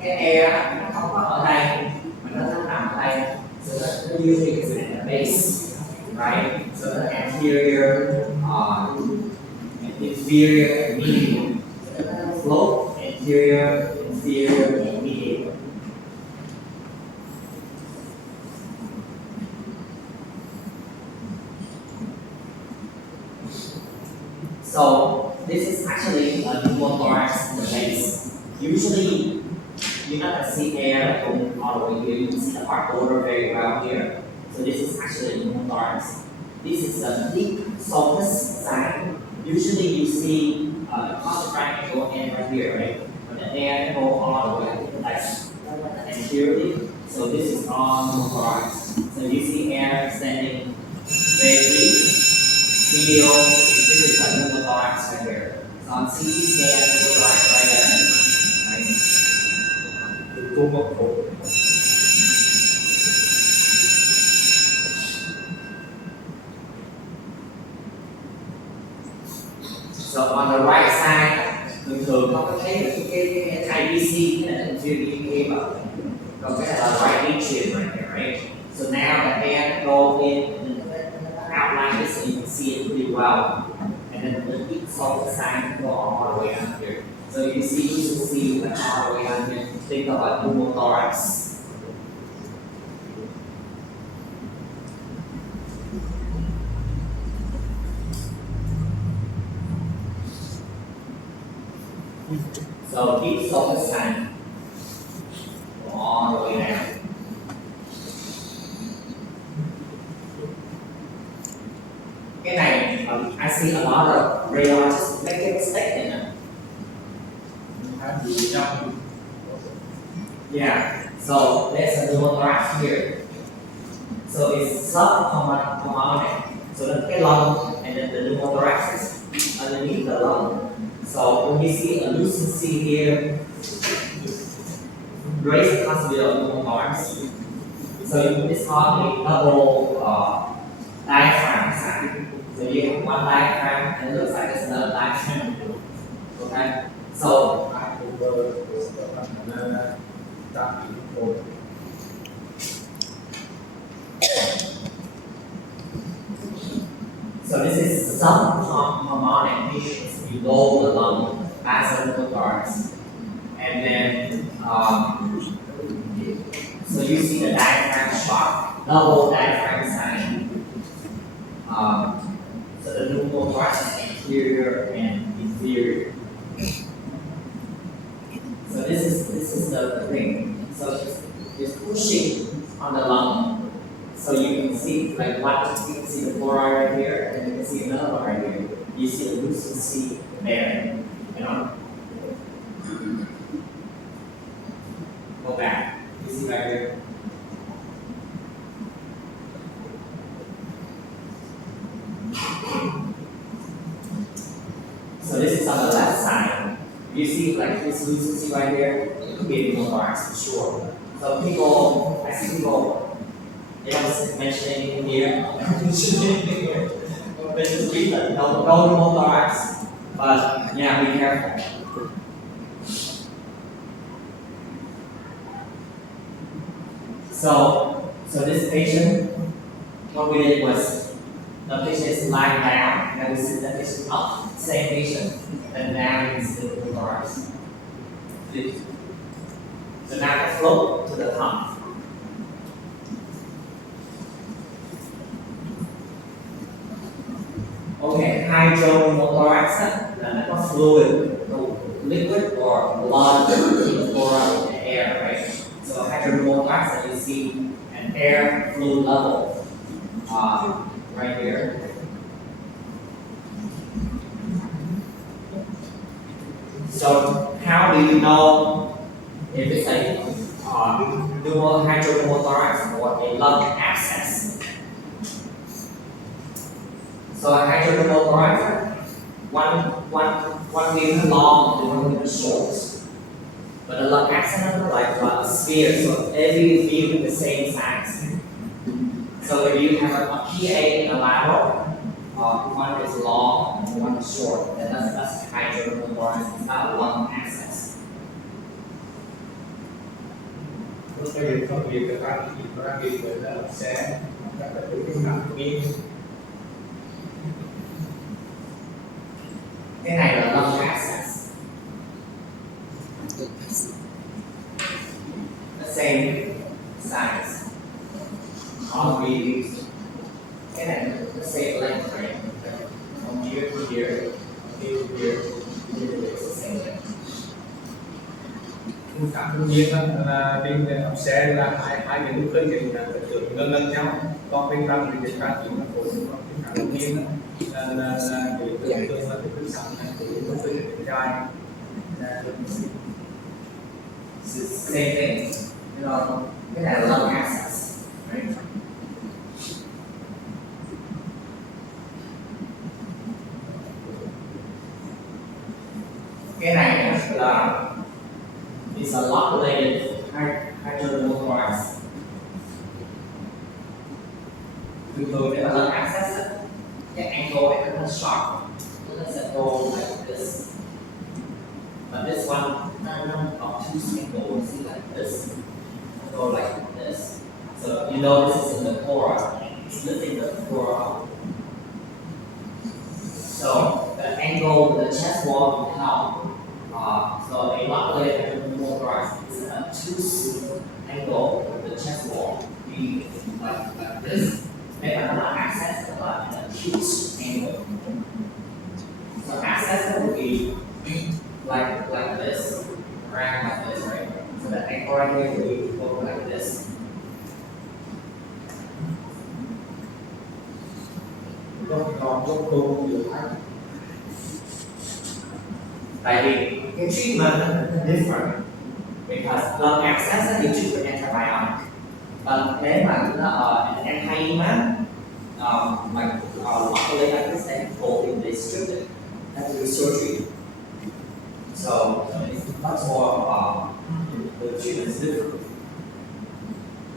cái air nó không có ở đây mà nó nằm ở đây, so nó usually is at the base, right? So the anterior, inferior, and medial. Float, anterior, inferior, and medial. So this is actually a pneumothorax in the base. Usually, you're not gonna see air going all the way here. You can see the heart border very well here. So this is actually a pneumothorax. This is a deep sulcus sign. Usually, you see the contract go in right here, right? But the air go all the way like anteriorly. So this is all pneumothorax. So you see air extending very deep. Medial, this is a pneumothorax right here. So on CT scan, it looks like right there. Right? So on the right side, thường thường không có thấy cái IBC, cái này là chưa đi mà còn cái này là right atrium right here, right? So now the air go in outline this so you can see it pretty well. And then the deep sulcus sign go all the way down here. So you can see like all the way down here. Think of a pneumothorax. So deep sulcus sign go all the way down. Cái này I see a lot of radiologists make a mistake in it. Yeah, so there's a pneumothorax here. So it's subpulmonic. So that's the lung, and then the pneumothorax is underneath the lung. So when you see a lucency here, raise the possibility of pneumothorax. So it's called a double diaphragm sign. So you have one diaphragm and it looks like there's another diaphragm. Okay? So this is subpulmonic, meaning it's below the lung, as a pneumothorax. And then so you see the diaphragm shock, double diaphragm sign. So the pneumothorax is anterior and inferior. So this is the thing. So it's pushing on the lung. So you can see like one, you can see the chloride right here, and you can see another one right here. You see the lucency there, you know? Go back. You see right here? So this is on the left side. You see like this lucency right here? It could be a pneumothorax for sure. So people, I see people, they don't mention anything here. Mention anything here. This is treatment. No pneumothorax. But yeah, be careful. So this patient, what we did was the patient is lying down, and we sit the patient up, same patient, and now you can see the pneumothorax. So now I float to the pump. Okay, hydropneumothorax là nó có fluid, liquid or blood in the air, right? So hydropneumothorax that you see an air fluid level right here. So how do you know if it's a hydropneumothorax or a lung abscess? So a hydropneumothorax, one wing long and one wing short. But a lung abscess is like a sphere, so every view is the same size. So if you have a PA and a lateral, one is long and one is short, then that's hydropneumothorax. It's not a lung abscess. Lúc bây giờ có việc các bạn sẽ các cái nặng nghiêng. Cái này là lung abscess. The same size. All views. Cái này the same length, right? From here to here, here to here, it's the same length. Cả tự nhiên là bên ống xe là hai cái lúc khởi trình là tưởng ngân nhau, còn bên trong thì cái cả chính là phổ biến, còn cái cả tự nhiên là để tưởng là cái sáng này thì lúc khởi trình dài It's the same thing. You know, cái này là lung abscess, right? Cái này là is a loculated hydropneumothorax. Thường cái lung abscess, cái angle này nó sharp, nó sẽ go like this. But this one, obtuse angle, see like this, go like this. So you know this is in the pleura, it's lifting the pleura up. So the angle, the chest wall will help. So a loculated hydropneumothorax is an obtuse angle of the chest wall, being like this. If another access an acute angle. So access would be like this, around like this, right? So the angle right here will be go like this. Tại vì cái treatment is different because lung abscess you treat with antibiotic. Còn nếu mà nó ở anti-emah, like locally like this, they hold they strip it, have to do surgery. So it's much more the treatment is different.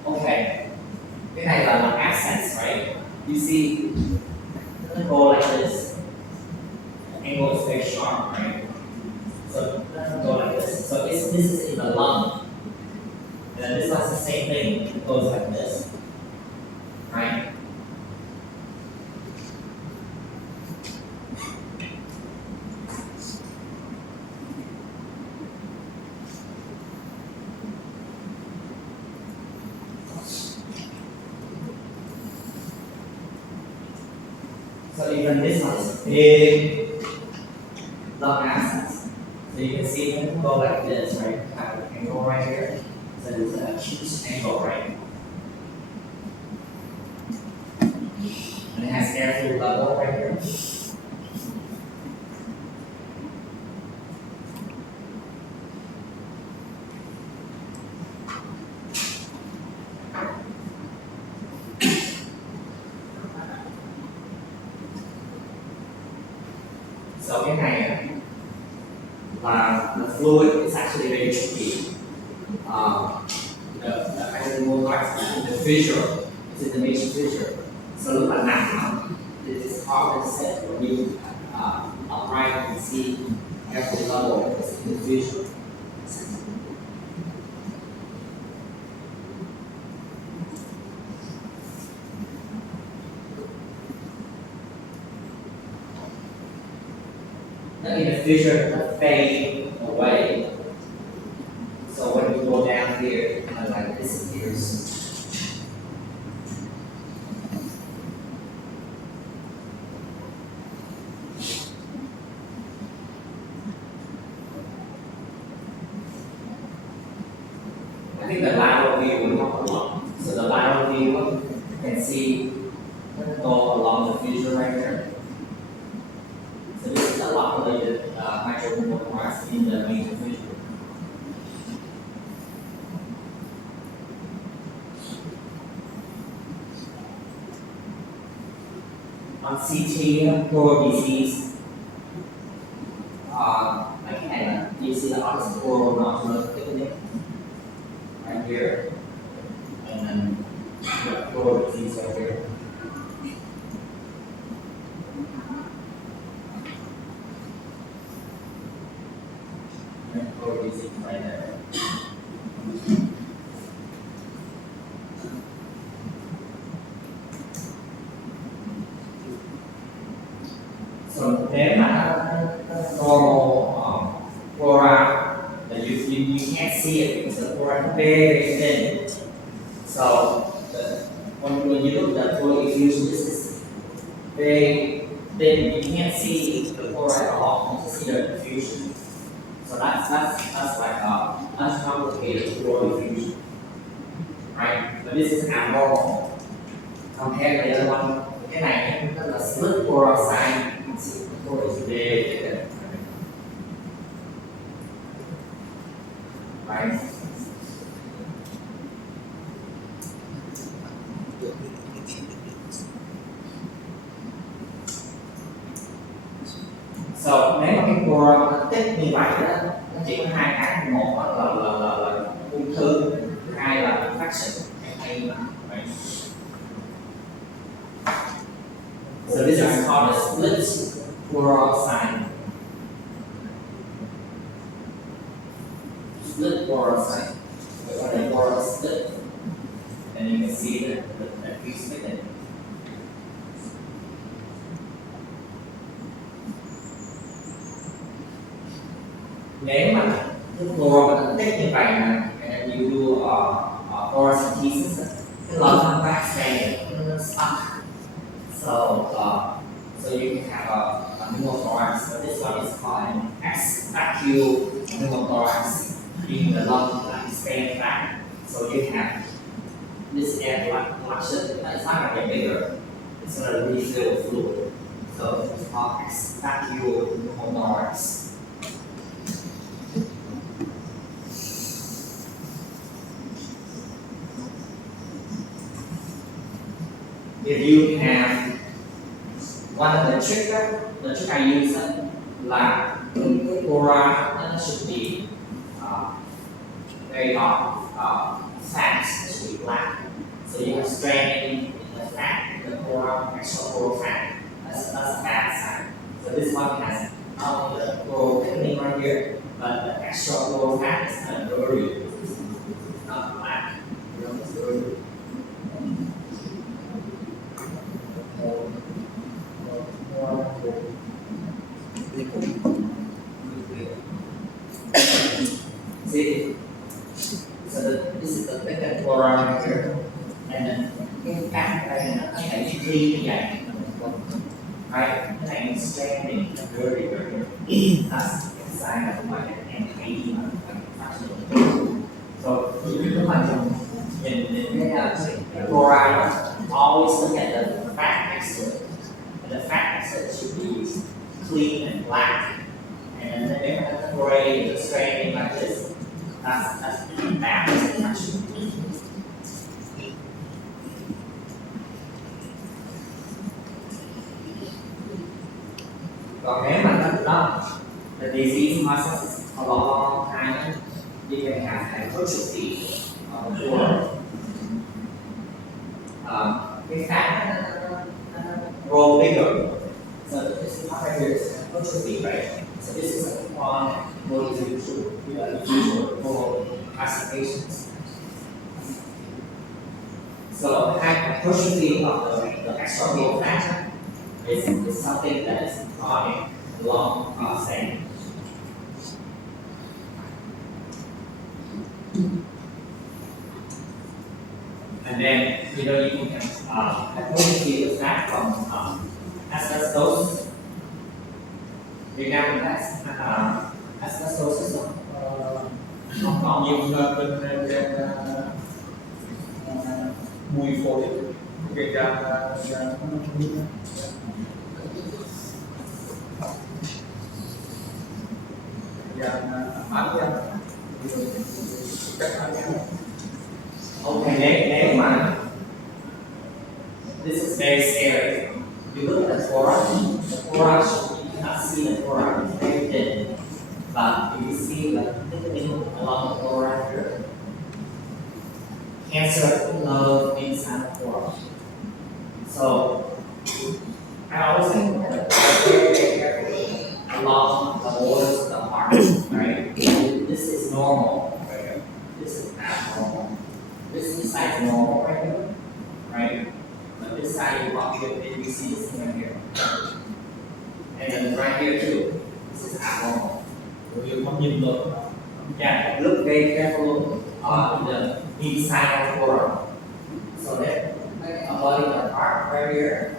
Okay, cái này là lung abscess, right? You see, it go like this. The angle is very sharp, right? So it doesn't go like this. So this is in the lung. And then this one's the same thing. It goes like this. Right? So even this one is big lung abscess. So you can see it go like this, right? Have an angle right here. So there's an acute angle, right? careful level right here. So cái này là the fluid is actually very tricky. The hydromolecular in the fissure is in the major fissure. So look at now. This is hard to set when you upright and see every level is in the fissure. In the fissure fade away. So when you go down here, it kind of like disappears. I think the lateral view will help a lot. So the lateral view, you can see go along the fissure right here. So this is a lot related hydromolecular in the major fissure. On CT, pleural disease, again, you see the opposite pleural nodular thickening right here, and then the pleural disease right here. And pleural disease right there. So nếu mà normal flora, you can't see it because the flora is very thin. So when you look at the fluid diffusion, this is very thin. You can't see the flora at all. You just see the diffusion. So that's like that's complicated fluid diffusion, right? But this is abnormal compared to the other one. Cái này nó là split fluoroscide. Right? So nếu mà cái cua nó tích như vậy đó, nó chỉ có hai cái, một là ung thư, hai là infection. Right? So this is called a split fluoroscide. Split fluoroscide. When the fluoroscide split, and you can see the fuse within. Nếu mà cái fluor mà nó tích như vậy mà and you do fluorosynthesis, cái lợn nó expand, nó stuck. So you can have a pneumothorax. So this one is called an ex-vacuole pneumothorax, meaning the lung expand back. So you have this air fluctuation. It's not going to get bigger. It's going to refill with fluid. So it's called ex-vacuole pneumothorax. If you have one of the trick I use là cái flora nó should be very dark, fat, it should be black. So you have strain in the fat, the flora, extra floral fat. That's a bad sign. So this one has not only the floral thickening right here, but the extra floral fat is kind of blurry. It's not black, it's blurry. See, so this is the thickened flora right here, and then cái cắt đây là nó phải đi như vậy, right? Cái này is stranding, very very. That's the sign of like an edema, So you can nhìn cái flora, always look at the fat next to it. clean and black. And then if it's gray, it's straight like this. That's bad refraction. Còn nếu mà nó the disease process for a long time, you can have hypertrophy or cái fat nó grow bigger. So this is right here is hypertrophy, right? So this is a one more usual classifications. So hypertrophy of the extracellular fat is something that is chronic long process. And then you can hypertrophy the fat from asbestosis. Việt Nam mình asbestosis không còn nhiều mùi phổi gây ra Okay, nếu mà this is very scary. You look at the thorax, you cannot see the thorax, it's very thin. But if you see the thickening along the thorax here, cancer love inside the thorax. So I always think very carefully along the borders of the heart, right? This is normal, right? This is abnormal. This side is normal right here, right? But this side you walk here, and you see this right here. And then right here too, this is abnormal. không nhìn được. Yeah, look very careful on the inside of the thorax. So that avoiding the heart right here,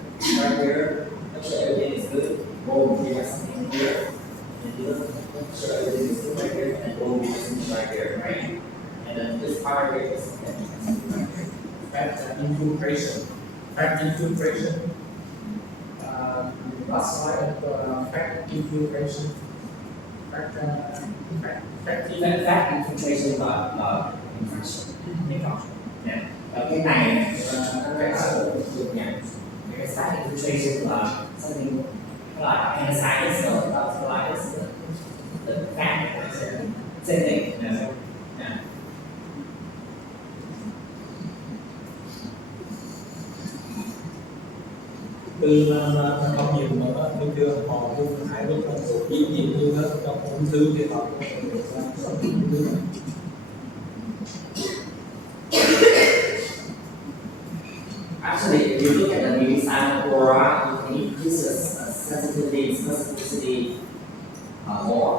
make sure everything is good. Boom, you have something here. And you look, make sure everything is good right here, and boom, you have something right here, right? And then this part right here is Fat infiltration. Fat infiltration. Last slide of fat infiltration. Fat infiltration và infection. Yeah. Và cái này cái được nhận cái fat infiltration là something like appendicitis or tonsillitis. The fat same thing. Yeah. Từ không nhiều nữa, tôi chưa họ cũng hai lúc là nhiều như đó trong ung thư thì họ Actually, if you look at the mediastinal flora, you can increase the sensitivity and specificity more.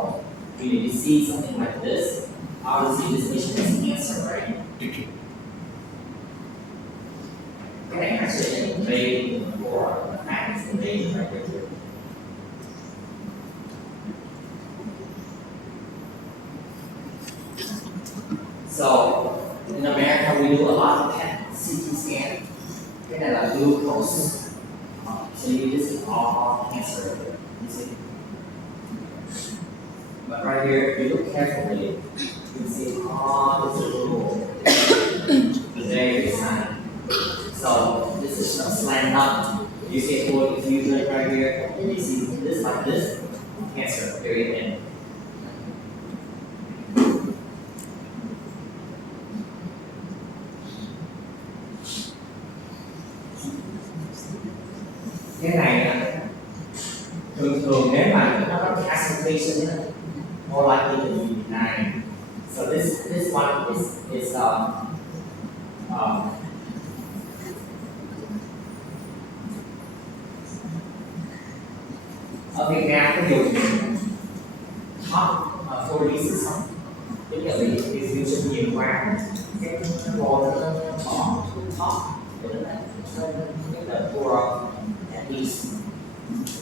Meaning, you see something like this, obviously this patient has cancer, right? Okay, actually, invade the flora, the fat is invading right here. So, in America, we do a lot of PET CT scan. Cái này là glucose. So this is all cancer right here. You see? But right here, if you look carefully, you can see all this little very sign. So this is a slant up. You see a full diffusion right here, and you see this like this, cancer, very thin. Cái này thường nếu mà nó có calcification, more likely to be benign. So this one is ở Việt Nam có dùng hot photolysis không? Tức là bị diffusion nhiều quá, cái bò nó bỏ hot để nó là for at least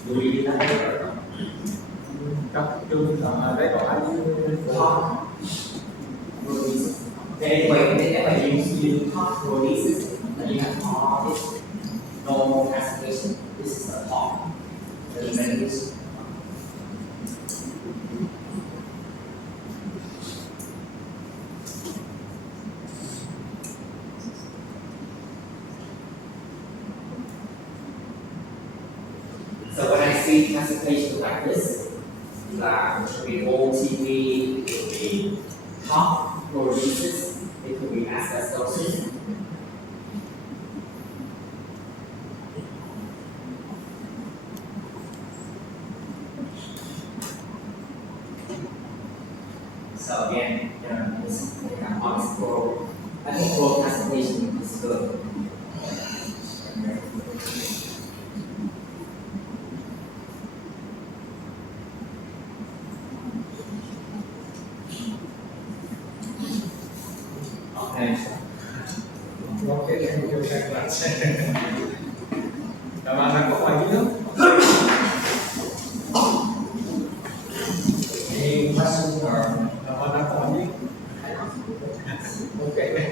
do we do that here? trong chương đấy có ai Hot photolysis. Anyway, whenever you use hot photolysis, then you have all this normal calcification. This is the hot. The see classification like this là before TV, it could be top fluorosis, it could be asbestosis. So again, this honest flow, I think flow classification is good. Okay. Ok, thank you very much. Cảm ơn các bạn.